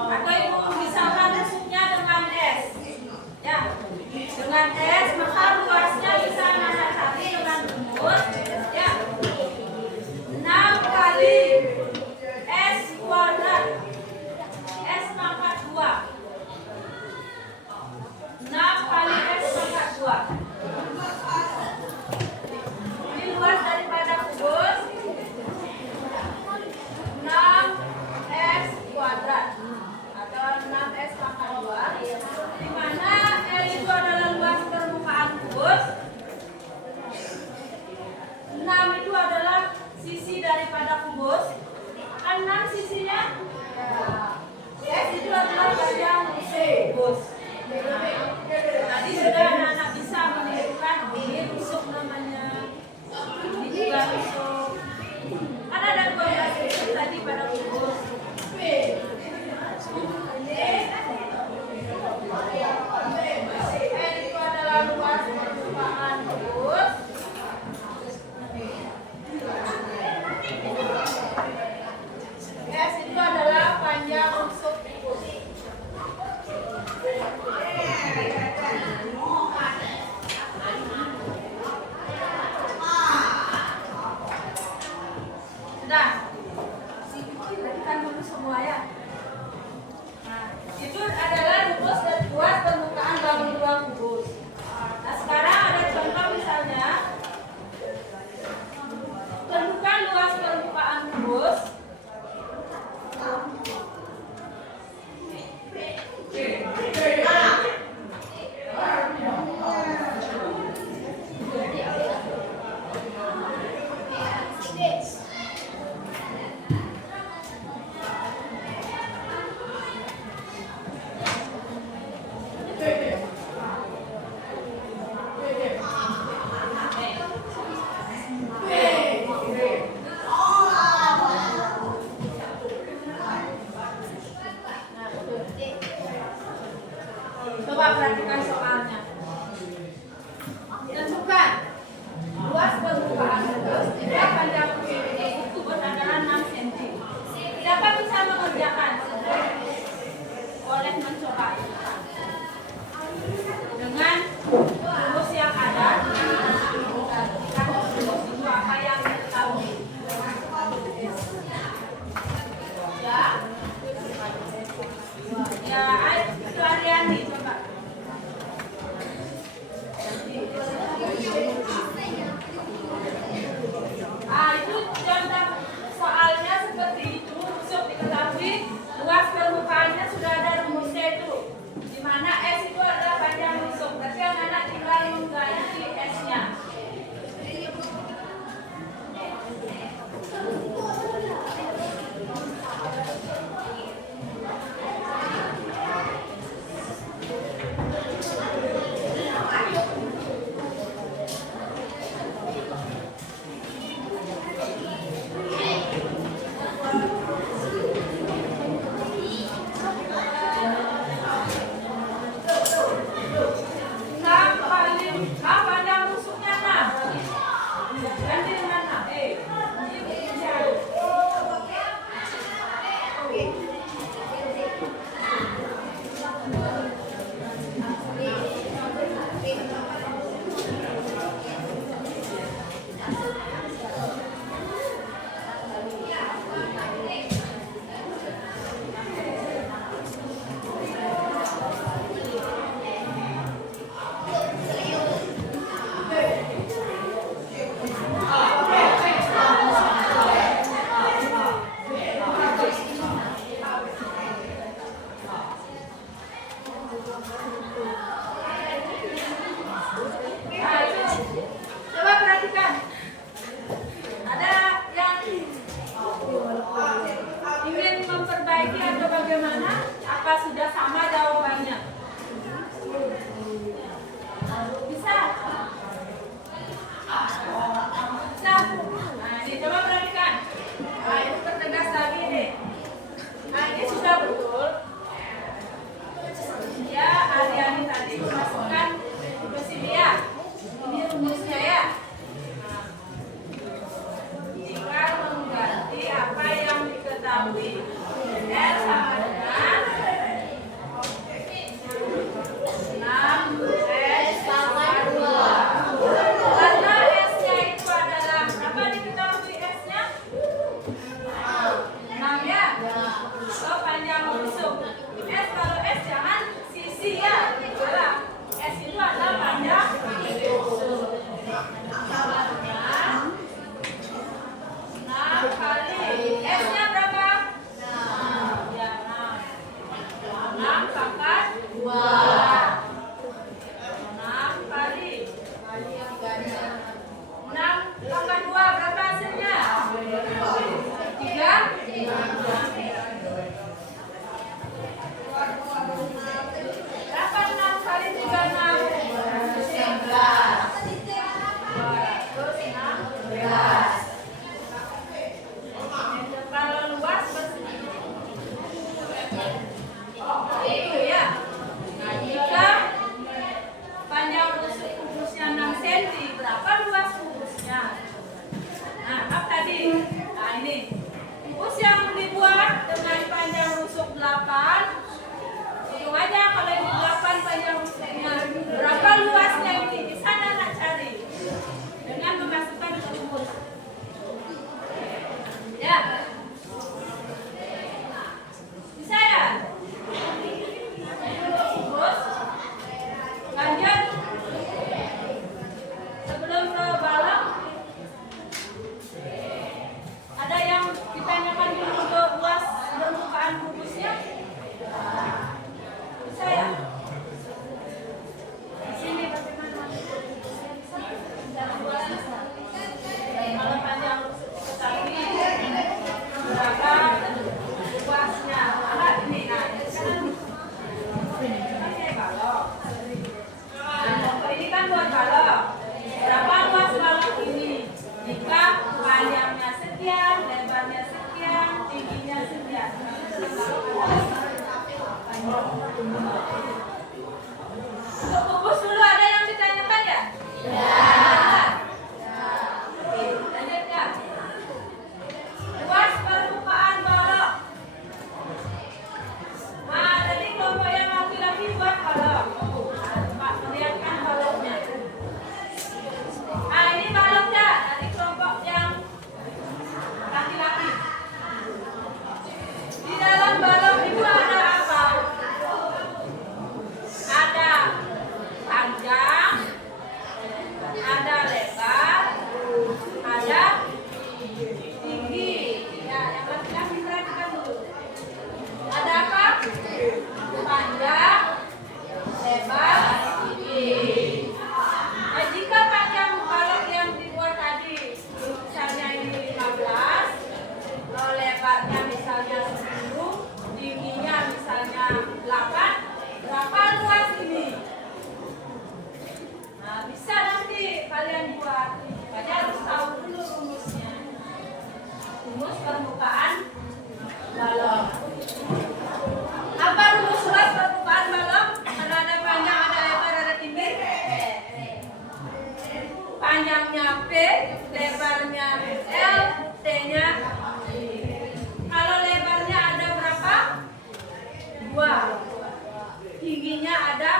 Atau ibu misalkan rusuknya dengan S. Ya, dengan S maka luasnya bisa anak-anak cari dengan rumus. Ya. 6 kali S kuadrat. S pangkat 2. 6 kali S pangkat 2. Ini S itu adalah panjang rumus. Tadi sudah anak-anak bisa menentukan ini rusuk namanya. Ini juga rusuk. Kan ada 12 rusuk tadi pada rumus. Itu adalah luas permukaan rumus. S itu adalah panjang rusuk rumus. Sudah. Kita dulu semua ya. Nah, itu adalah rumus dan luas permukaan bangun ruang kubus. Nah, sekarang ada contoh misalnya. Tentukan luas permukaan kubus. Coba perhatikan soalnya. Tentukan luas permukaan kubus jika panjang kubus adalah 6 cm. Siapa bisa mengerjakan? Boleh mencoba dengan rumus yang ada. Rumus itu apa yang kita tahu? Ya, itu Ariani coba. Itu contoh soalnya seperti itu. Rusuk diketahui, luas permukaannya sudah ada rumusnya itu. Di mana S itu adalah panjang rusuk. Berarti anak-anak tinggal mengganti S-nya. Coba perhatikan. Ada yang ingin memperbaiki atau bagaimana? Apa sudah sama jawabannya? Bisa? Bisa? Nah, ini coba perhatikan. Nah, ini pertegas lagi nih. Nah, ini sudah betul. Ya, Ariani tadi memasukkan ke sini ya. Ini rumusnya ya. Jika mengganti apa yang diketahui, S sama dengan 6 S sama 2. Karena S-nya itu adalah, apa diketahui S-nya? aja kalau ini 8 panjang rusuknya. Berapa luasnya ini? Di sana nak cari. Dengan memasukkan rumus. Ya. Bisa ya? Terus lanjut. Sebelum ke balok, ada yang ditanyakan dulu untuk luas permukaan rumusnya? Bisa ya? Di sini bagaimana? Kalau panjang rusuk diketahui berapa luasnya? Alat ini, nah ini kan pakai balok. Nah, ini kan buat balok. Berapa luas balok ini? Jika panjangnya sekian, lebarnya sekian, tingginya sekian. Untuk kubus dulu ada yang ditanyakan ya? Ya. Oke, lanjut ya. Luas permukaan balok. Nah, tadi kelompok yang laki-laki buat balok. Pak, melihatkan baloknya. Nah, ini baloknya dari kelompok yang laki-laki. Di dalam balok itu ada apa? Ada panjang, ada lebar, ada tinggi. Ya, yang laki-laki perhatikan dulu. Ada apa? Panjang, lebar, tinggi. Nah, jika panjang balok yang dibuat tadi misalnya ini 15, kalau lebarnya misalnya 10, tingginya misalnya 8, berapa luas ini? Nah, bisa nanti kalian buat. Kalian harus tahu dulu rumusnya. Rumus permukaan balok. Apa rumus luas permukaan balok? Karena ada panjang, ada lebar, ada tinggi. Panjangnya P, lebarnya L, T-nya. Kalau lebarnya ada berapa? 2. Tingginya ada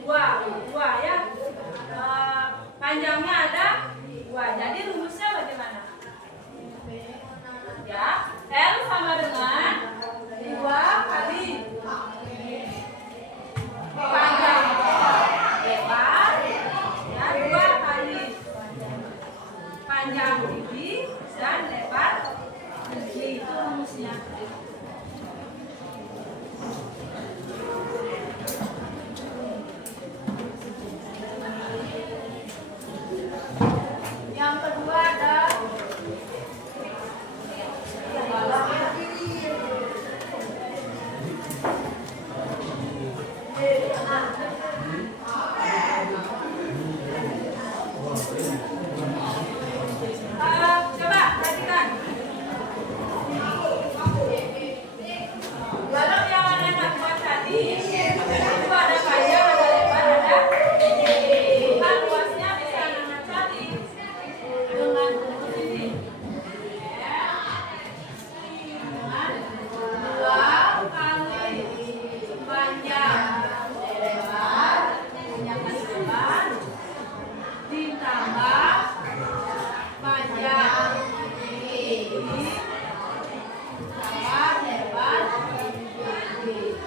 2 ya. Panjangnya ada 2. Jadi rumusnya bagaimana? Ya, L sama dengan 2 kali panjang lebar, ya 2 kali panjang tinggi dan lebar tinggi. Itu rumusnya. Yang kedua ada coba perhatikan. Balok yang anak buat tadi itu ada panjang, ada lebar, ada tinggi. Kan luasnya bisa anak cari dengan rumus ini. Dengan 2 kali panjang lebar, panjang lebar ditambah panjang tinggi tambah lebar tinggi.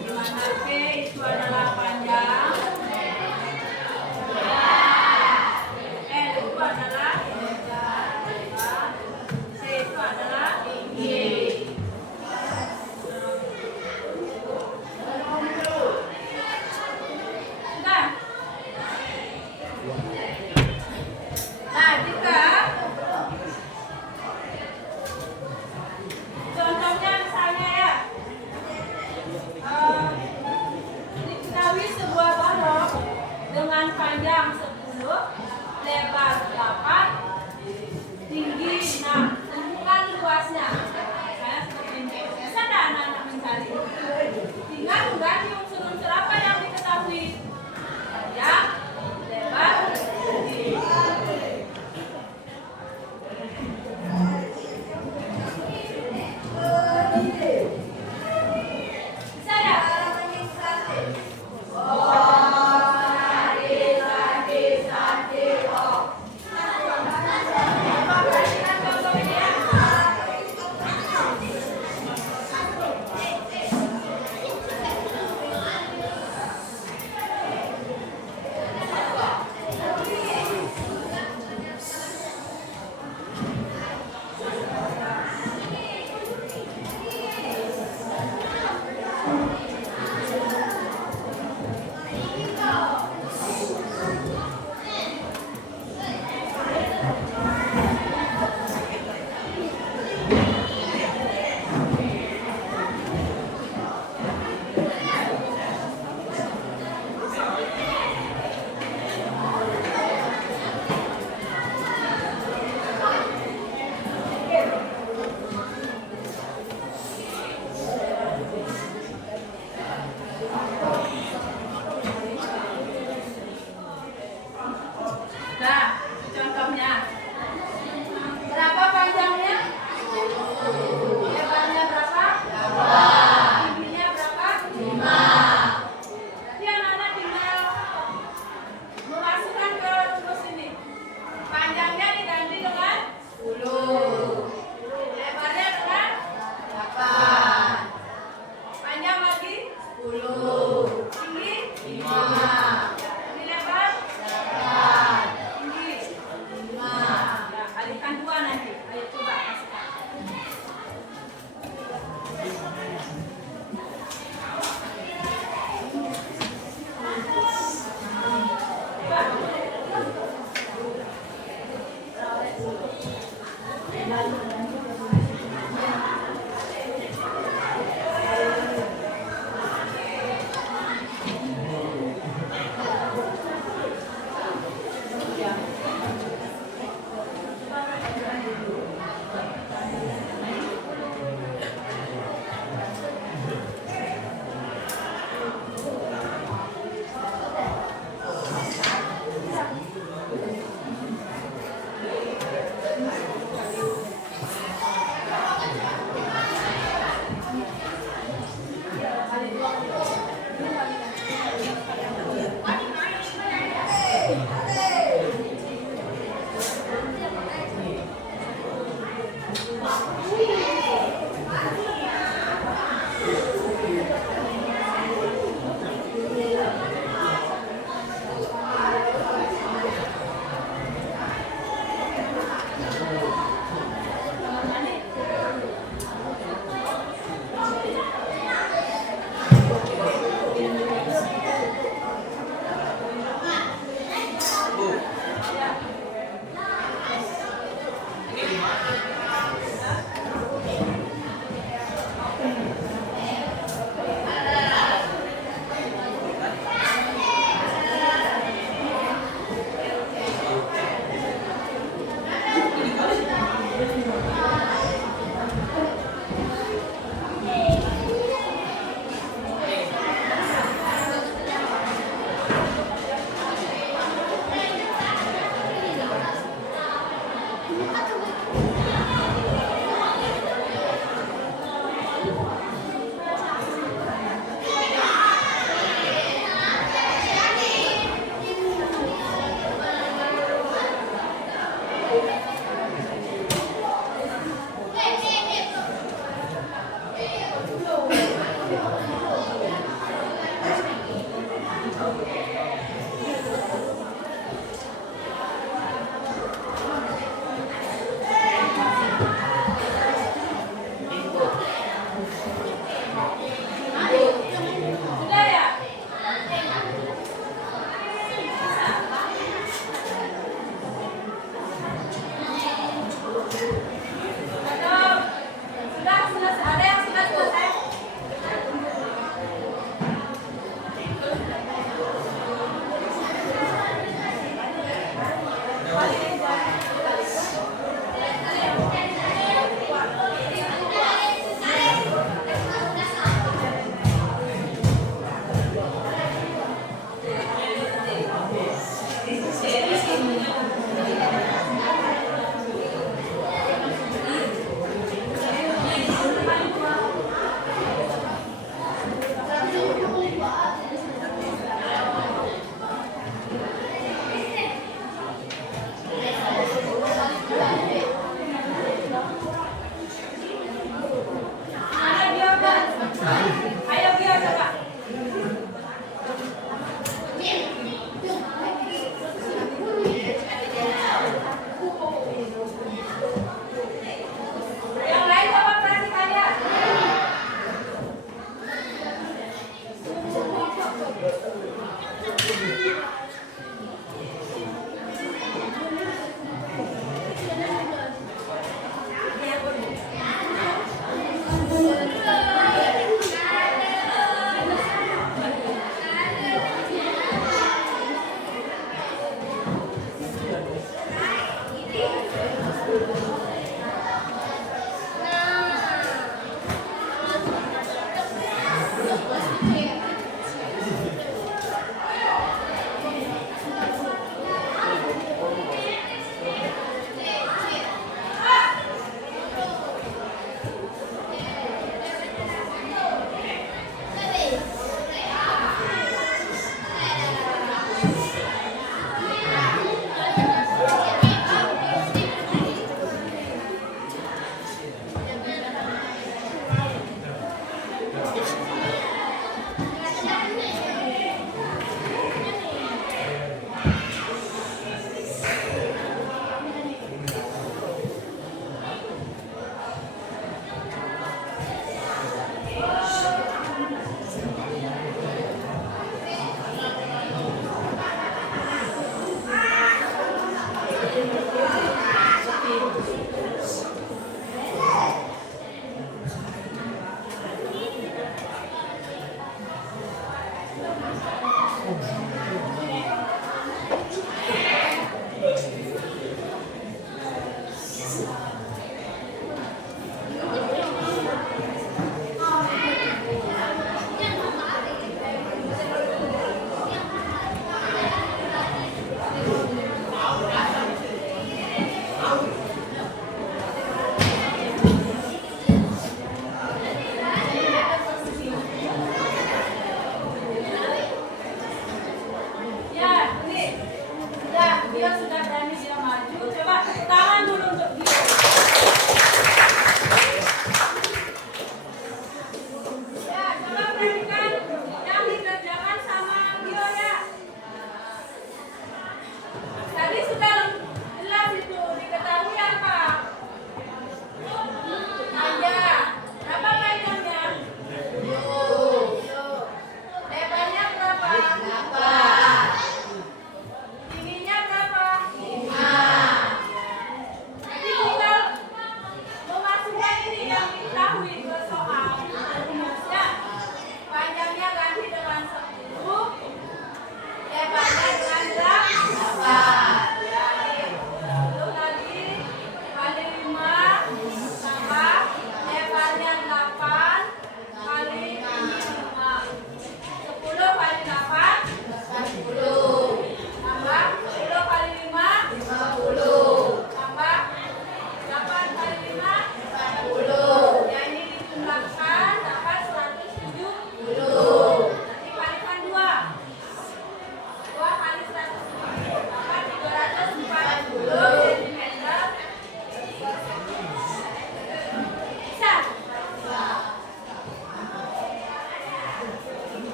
Di mana P itu adalah panjang, L itu adalah lebar, C itu adalah tinggi. Sudah? Nah, jika contohnya misalnya ya, diketahui sebuah balok dengan panjang 10, lebar 8, tinggi 6. Tentukan luasnya. Saya seperti ini. Bisa nggak anak-anak mencari? Tinggal mengganti unsur-unsur apa yang diketahui. Panjang, lebar, tinggi.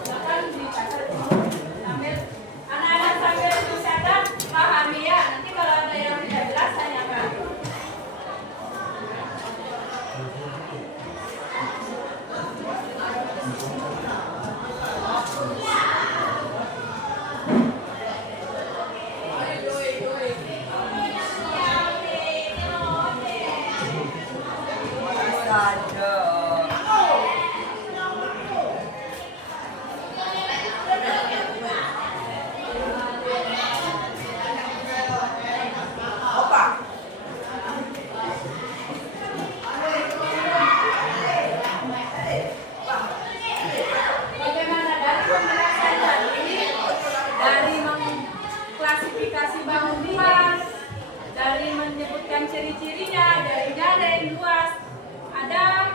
Silakan dicatat. Sambil anak-anak sambil dicatat, pahami ya. Nanti kalau ada yang tidak jelas tanyakan. Bagaimana dari penjelasan tadi, dari mengklasifikasi bangun luas, dari menyebutkan ciri-cirinya, dari jaring luas, ada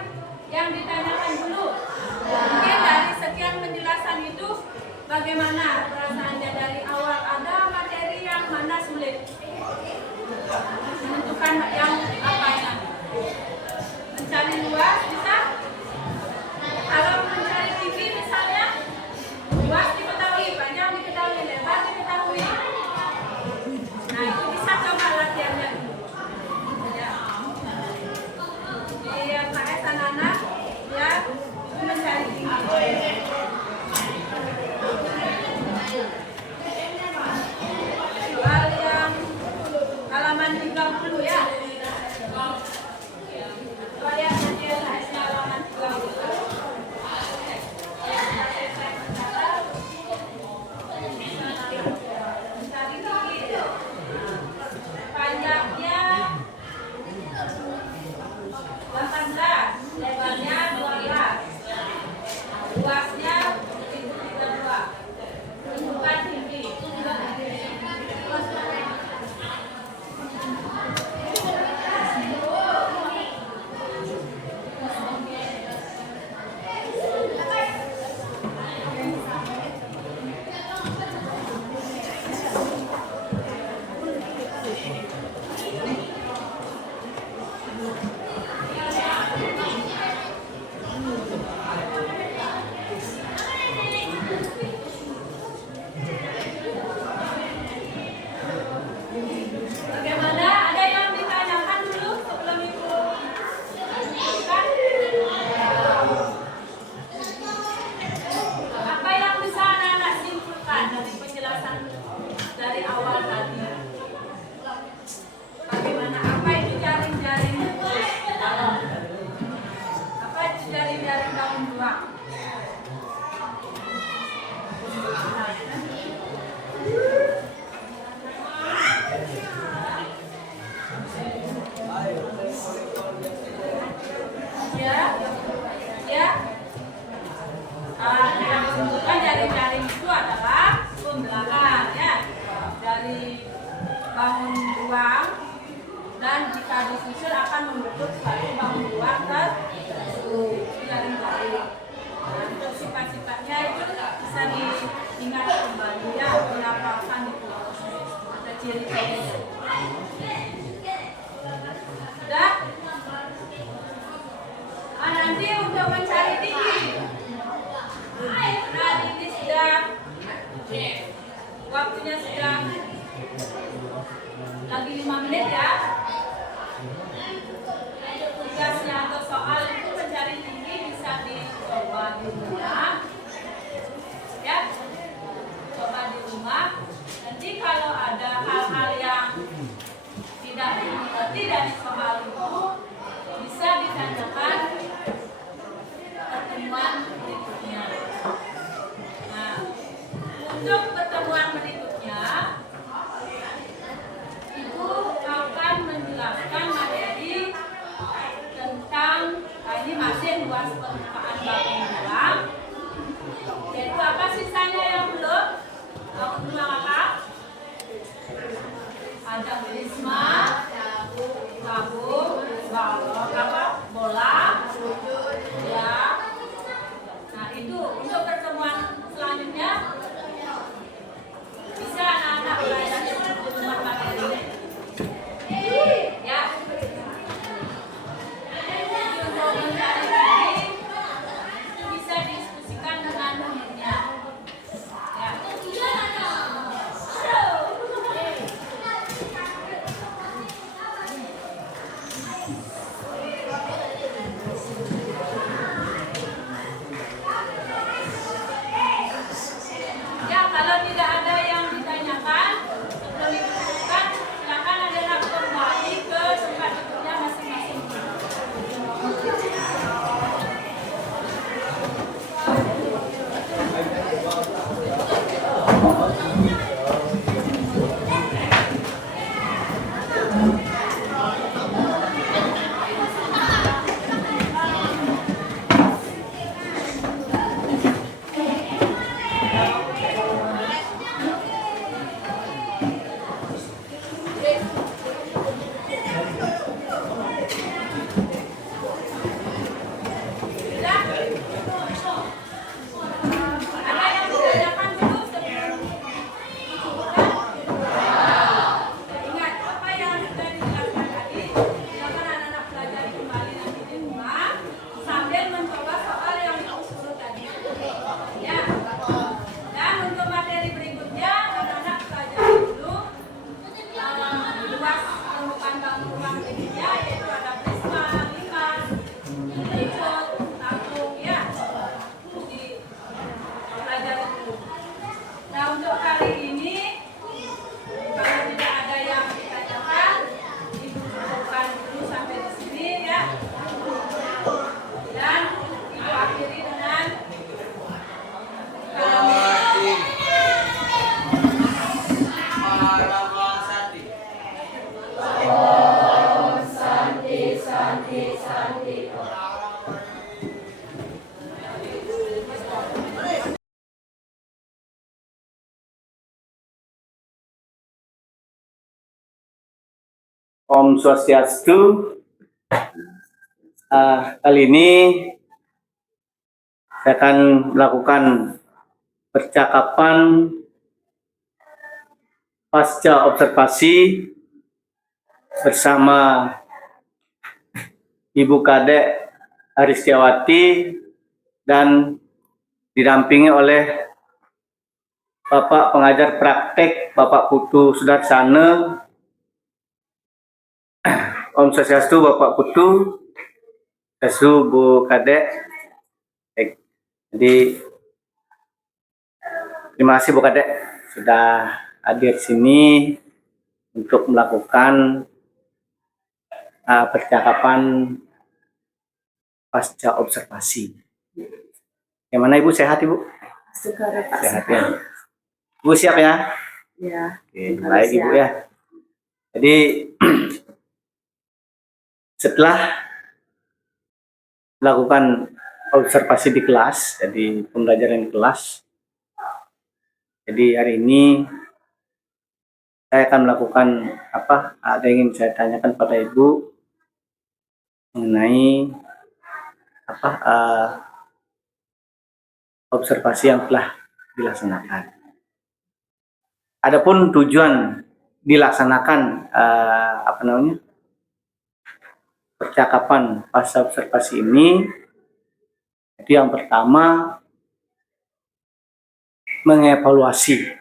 yang ditanyakan dulu. Mungkin dari sekian penjelasan itu, bagaimana perasaannya dari awal, ada materi yang mana sulit, menentukan yang apanya. Mencari luas bisa. Kalau mencari tinggi misalnya, luas diketahui, panjang diketahui, lebar diketahui. Nah itu bisa coba latihannya dulu. Ya. Di LKS anak-anak, ya itu mencari tinggi. Soal yang halaman 30 ya. Coba lihat nanti LKS-nya halaman 30. Panjangnya 18, lebarnya 12, luasnya 32, bukan tinggi. Bagaimana? Ada yang ditanyakan dulu sebelum itu? Kan? Apa yang bisa anak-anak simpulkan dari penjelasan dari awal tadi? Bagaimana? Apa itu jaring-jaring? Apa itu jaring-jaring daun beruang? Ya, ya. Yang disebutkan jaring-jaring itu adalah pembelahan ya, dari bangun ruang, dan jika disusun akan membentuk suatu bangun ruang tersebut. Jaring-jaring. Nah, untuk sifat-sifatnya itu bisa diingat kembali ya, dihafalkan itu. Ada ciri-cirinya. Sudah? Nanti untuk mencari tinggi. Nah, ini sudah waktunya sudah lagi 5 menit ya. Untuk tugasnya atau soal itu mencari tinggi bisa dicoba di rumah. Ya, coba di rumah. Nanti kalau ada hal-hal yang tidak dimengerti dari soal itu, bisa ditanyakan pertemuan berikutnya. Nah, untuk pertemuan berikutnya, Ibu akan menjelaskan materi tentang ini masih luas permukaan bangun ruang. Yaitu apa sisanya yang belum? Bangun ruang apa? Ada prisma, tabung, balon, apa? Bola, ya. Nah itu untuk pertemuan selanjutnya bisa anak-anak belajar di rumah materi. Ya. Jadi Ya, kalau tidak ada yang ditanyakan sebelum ditutup, silakan anda kembali ke tempat duduknya masing-masing. Ada yang ditanyakan dulu sebelum ingat apa yang sudah dijelaskan tadi. Silakan anak-anak pelajari kembali nanti di rumah sambil mencoba soal yang ibu suruh tadi. Ya. Dan untuk materi berikutnya anak-anak pelajari dulu luas permukaan bangun ruang berikutnya, yaitu ada prisma, limas, hijau, tampung, ya. Pelajari dulu. Nah, untuk kali ini kalau tidak ada yang ditanyakan, ibu cukupkan dulu sampai di sini, ya. Dan ibu akhiri dengan Om Swastiastu. Kali ini saya akan melakukan percakapan pasca observasi bersama Ibu Kadek Aristiawati dan didampingi oleh Bapak pengajar praktek Bapak Putu Sudarsana. Om Swastiastu Bapak Putu, Swastiastu Bu Kadek. Baik. Jadi terima kasih Bu Kadek sudah hadir sini untuk melakukan percakapan pasca observasi. Bagaimana Ibu, sehat Ibu? Sehat ya. Ibu siap ya? ya. Oke, baik Ibu ya. Jadi setelah melakukan observasi di kelas, jadi pembelajaran di kelas, jadi hari ini saya akan melakukan ada yang ingin saya tanyakan pada Ibu mengenai observasi yang telah dilaksanakan. Adapun tujuan dilaksanakan percakapan pasca observasi ini, itu yang pertama mengevaluasi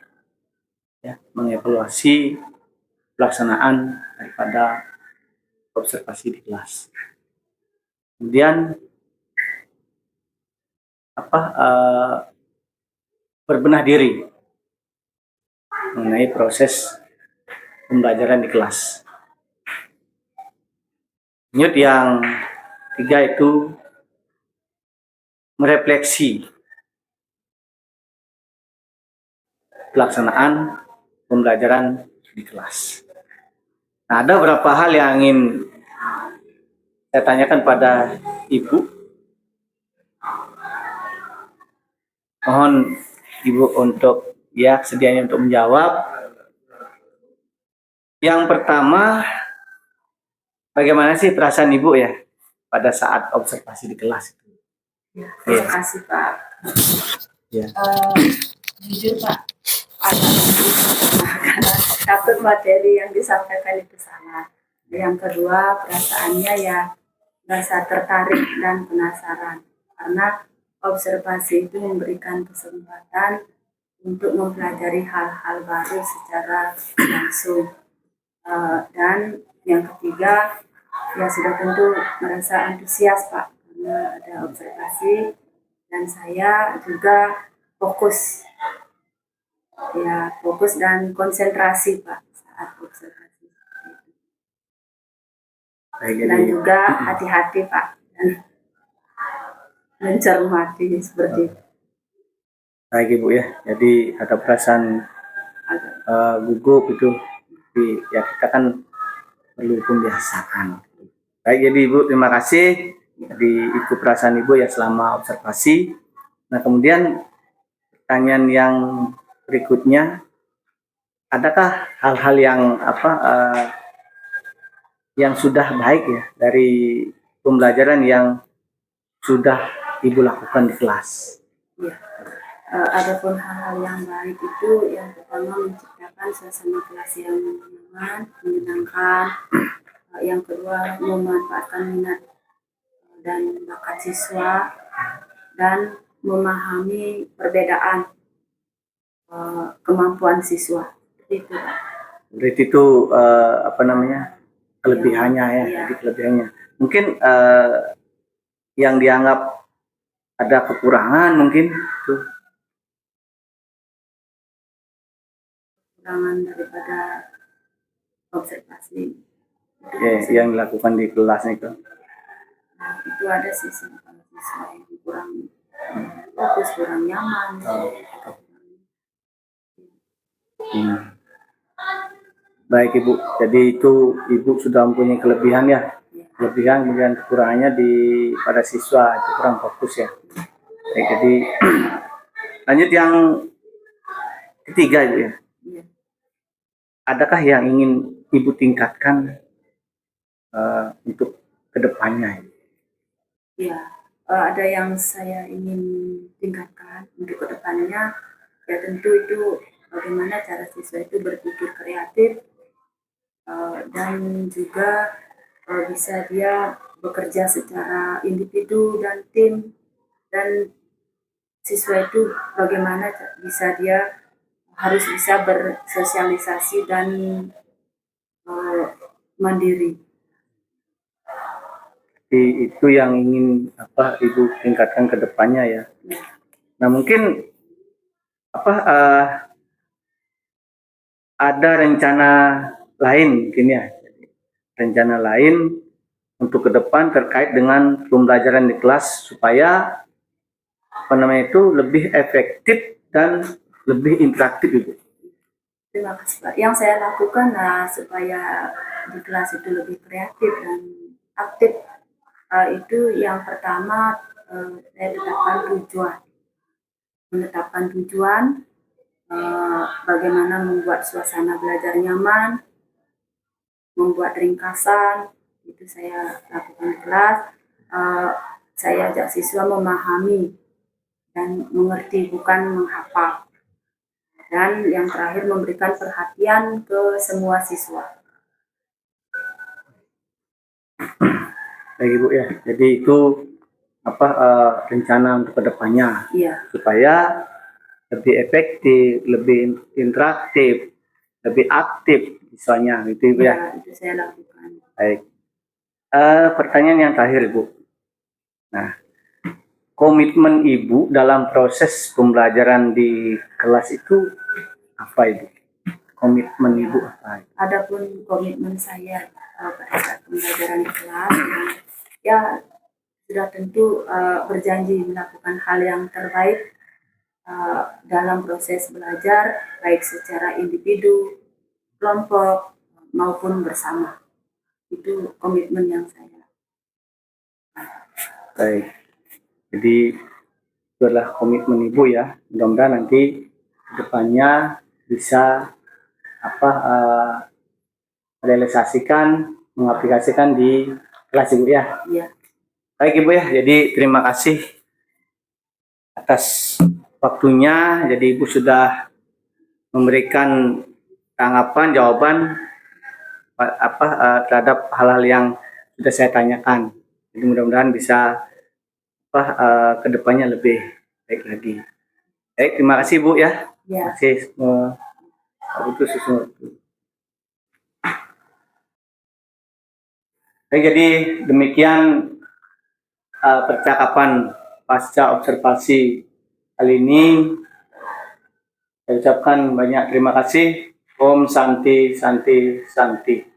pelaksanaan daripada observasi di kelas. Kemudian berbenah diri mengenai proses pembelajaran di kelas. Lanjut yang tiga itu merefleksi pelaksanaan pembelajaran di kelas. Nah, ada beberapa hal yang ingin saya tanyakan pada Ibu. Mohon Ibu untuk sedianya untuk menjawab. Yang pertama, bagaimana sih perasaan Ibu ya pada saat observasi di kelas? Terima kasih Pak. Ya. Jujur Pak, agak takut materi yang disampaikan itu salah. Yang kedua, perasaannya ya rasa tertarik dan penasaran, karena observasi itu memberikan kesempatan untuk mempelajari hal-hal baru secara langsung. Dan yang ketiga, ya sudah tentu merasa antusias Pak karena ada observasi dan saya juga fokus dan konsentrasi Pak saat observasi Baik, dan jadi juga hati-hati Pak dan mencermati seperti itu. baik Ibu ya. Jadi ada perasaan gugup itu, tapi ya kita kan perlu pembiasaan. Baik, jadi Ibu terima kasih. Jadi itu perasaan Ibu ya selama observasi. Nah kemudian pertanyaan yang berikutnya, adakah hal-hal yang yang sudah baik ya dari pembelajaran yang sudah Ibu lakukan di kelas? Ya. Adapun hal-hal yang baik itu yang pertama menciptakan suasana kelas yang nyaman, menyenangkan. Yang kedua memanfaatkan minat dan bakat siswa dan memahami perbedaan kemampuan siswa. Itu Pak. Berarti itu kelebihannya ya, Iya. jadi kelebihannya. Mungkin yang dianggap ada kekurangan mungkin tuh. Kekurangan daripada observasi. Yang dilakukan di kelas itu. Nah, itu ada sisi kalau siswa yang kurang fokus, kurang nyaman. Baik Ibu, jadi itu Ibu sudah mempunyai kelebihan ya. Kelebihan kemudian kekurangannya pada siswa itu kurang fokus ya. Baik, jadi lanjut yang ketiga Ibu ya. Iya. Adakah yang ingin Ibu tingkatkan untuk kedepannya? Ya, ada yang saya ingin tingkatkan untuk kedepannya. Ya tentu itu bagaimana cara siswa itu berpikir kreatif dan juga bisa dia bekerja secara individu dan tim, dan siswa itu bagaimana bisa dia harus bisa bersosialisasi dan mandiri. Jadi itu yang ingin Ibu tingkatkan ke depannya ya. Nah mungkin ada rencana lain mungkin ya, rencana lain untuk ke depan terkait dengan pembelajaran di kelas supaya lebih efektif dan lebih interaktif Ibu. Terima kasih Pak. Yang saya lakukan supaya di kelas itu lebih kreatif dan aktif, itu yang pertama saya menetapkan tujuan, bagaimana membuat suasana belajar nyaman, membuat ringkasan, itu saya lakukan di kelas. Saya ajak siswa memahami dan mengerti, bukan menghafal. Dan yang terakhir memberikan perhatian ke semua siswa. Baik Ibu ya, jadi itu rencana untuk kedepannya. Iya. Supaya lebih efektif, lebih interaktif, lebih aktif misalnya gitu Ibu ya. Itu saya lakukan. Baik. Pertanyaan yang terakhir Ibu. Nah, komitmen Ibu dalam proses pembelajaran di kelas itu apa Ibu? Komitmen Ibu apa? Adapun komitmen saya pada saat pembelajaran di kelas, ya sudah tentu berjanji melakukan hal yang terbaik dalam proses belajar, baik secara individu, kelompok, maupun bersama. Itu komitmen yang saya. Baik. Jadi itu adalah komitmen Ibu ya. Mudah-mudahan nanti kedepannya bisa realisasikan, mengaplikasikan di kelas Ibu ya. Iya. Baik Ibu ya. Jadi terima kasih atas waktunya. Jadi Ibu sudah memberikan tanggapan, jawaban terhadap hal-hal yang sudah saya tanyakan. Jadi mudah-mudahan bisa kedepannya lebih baik lagi. Baik, terima kasih Bu ya. Ya. Terima kasih. Oke, jadi demikian percakapan pasca observasi kali ini. Saya ucapkan banyak terima kasih. Om Santi Santi Santi.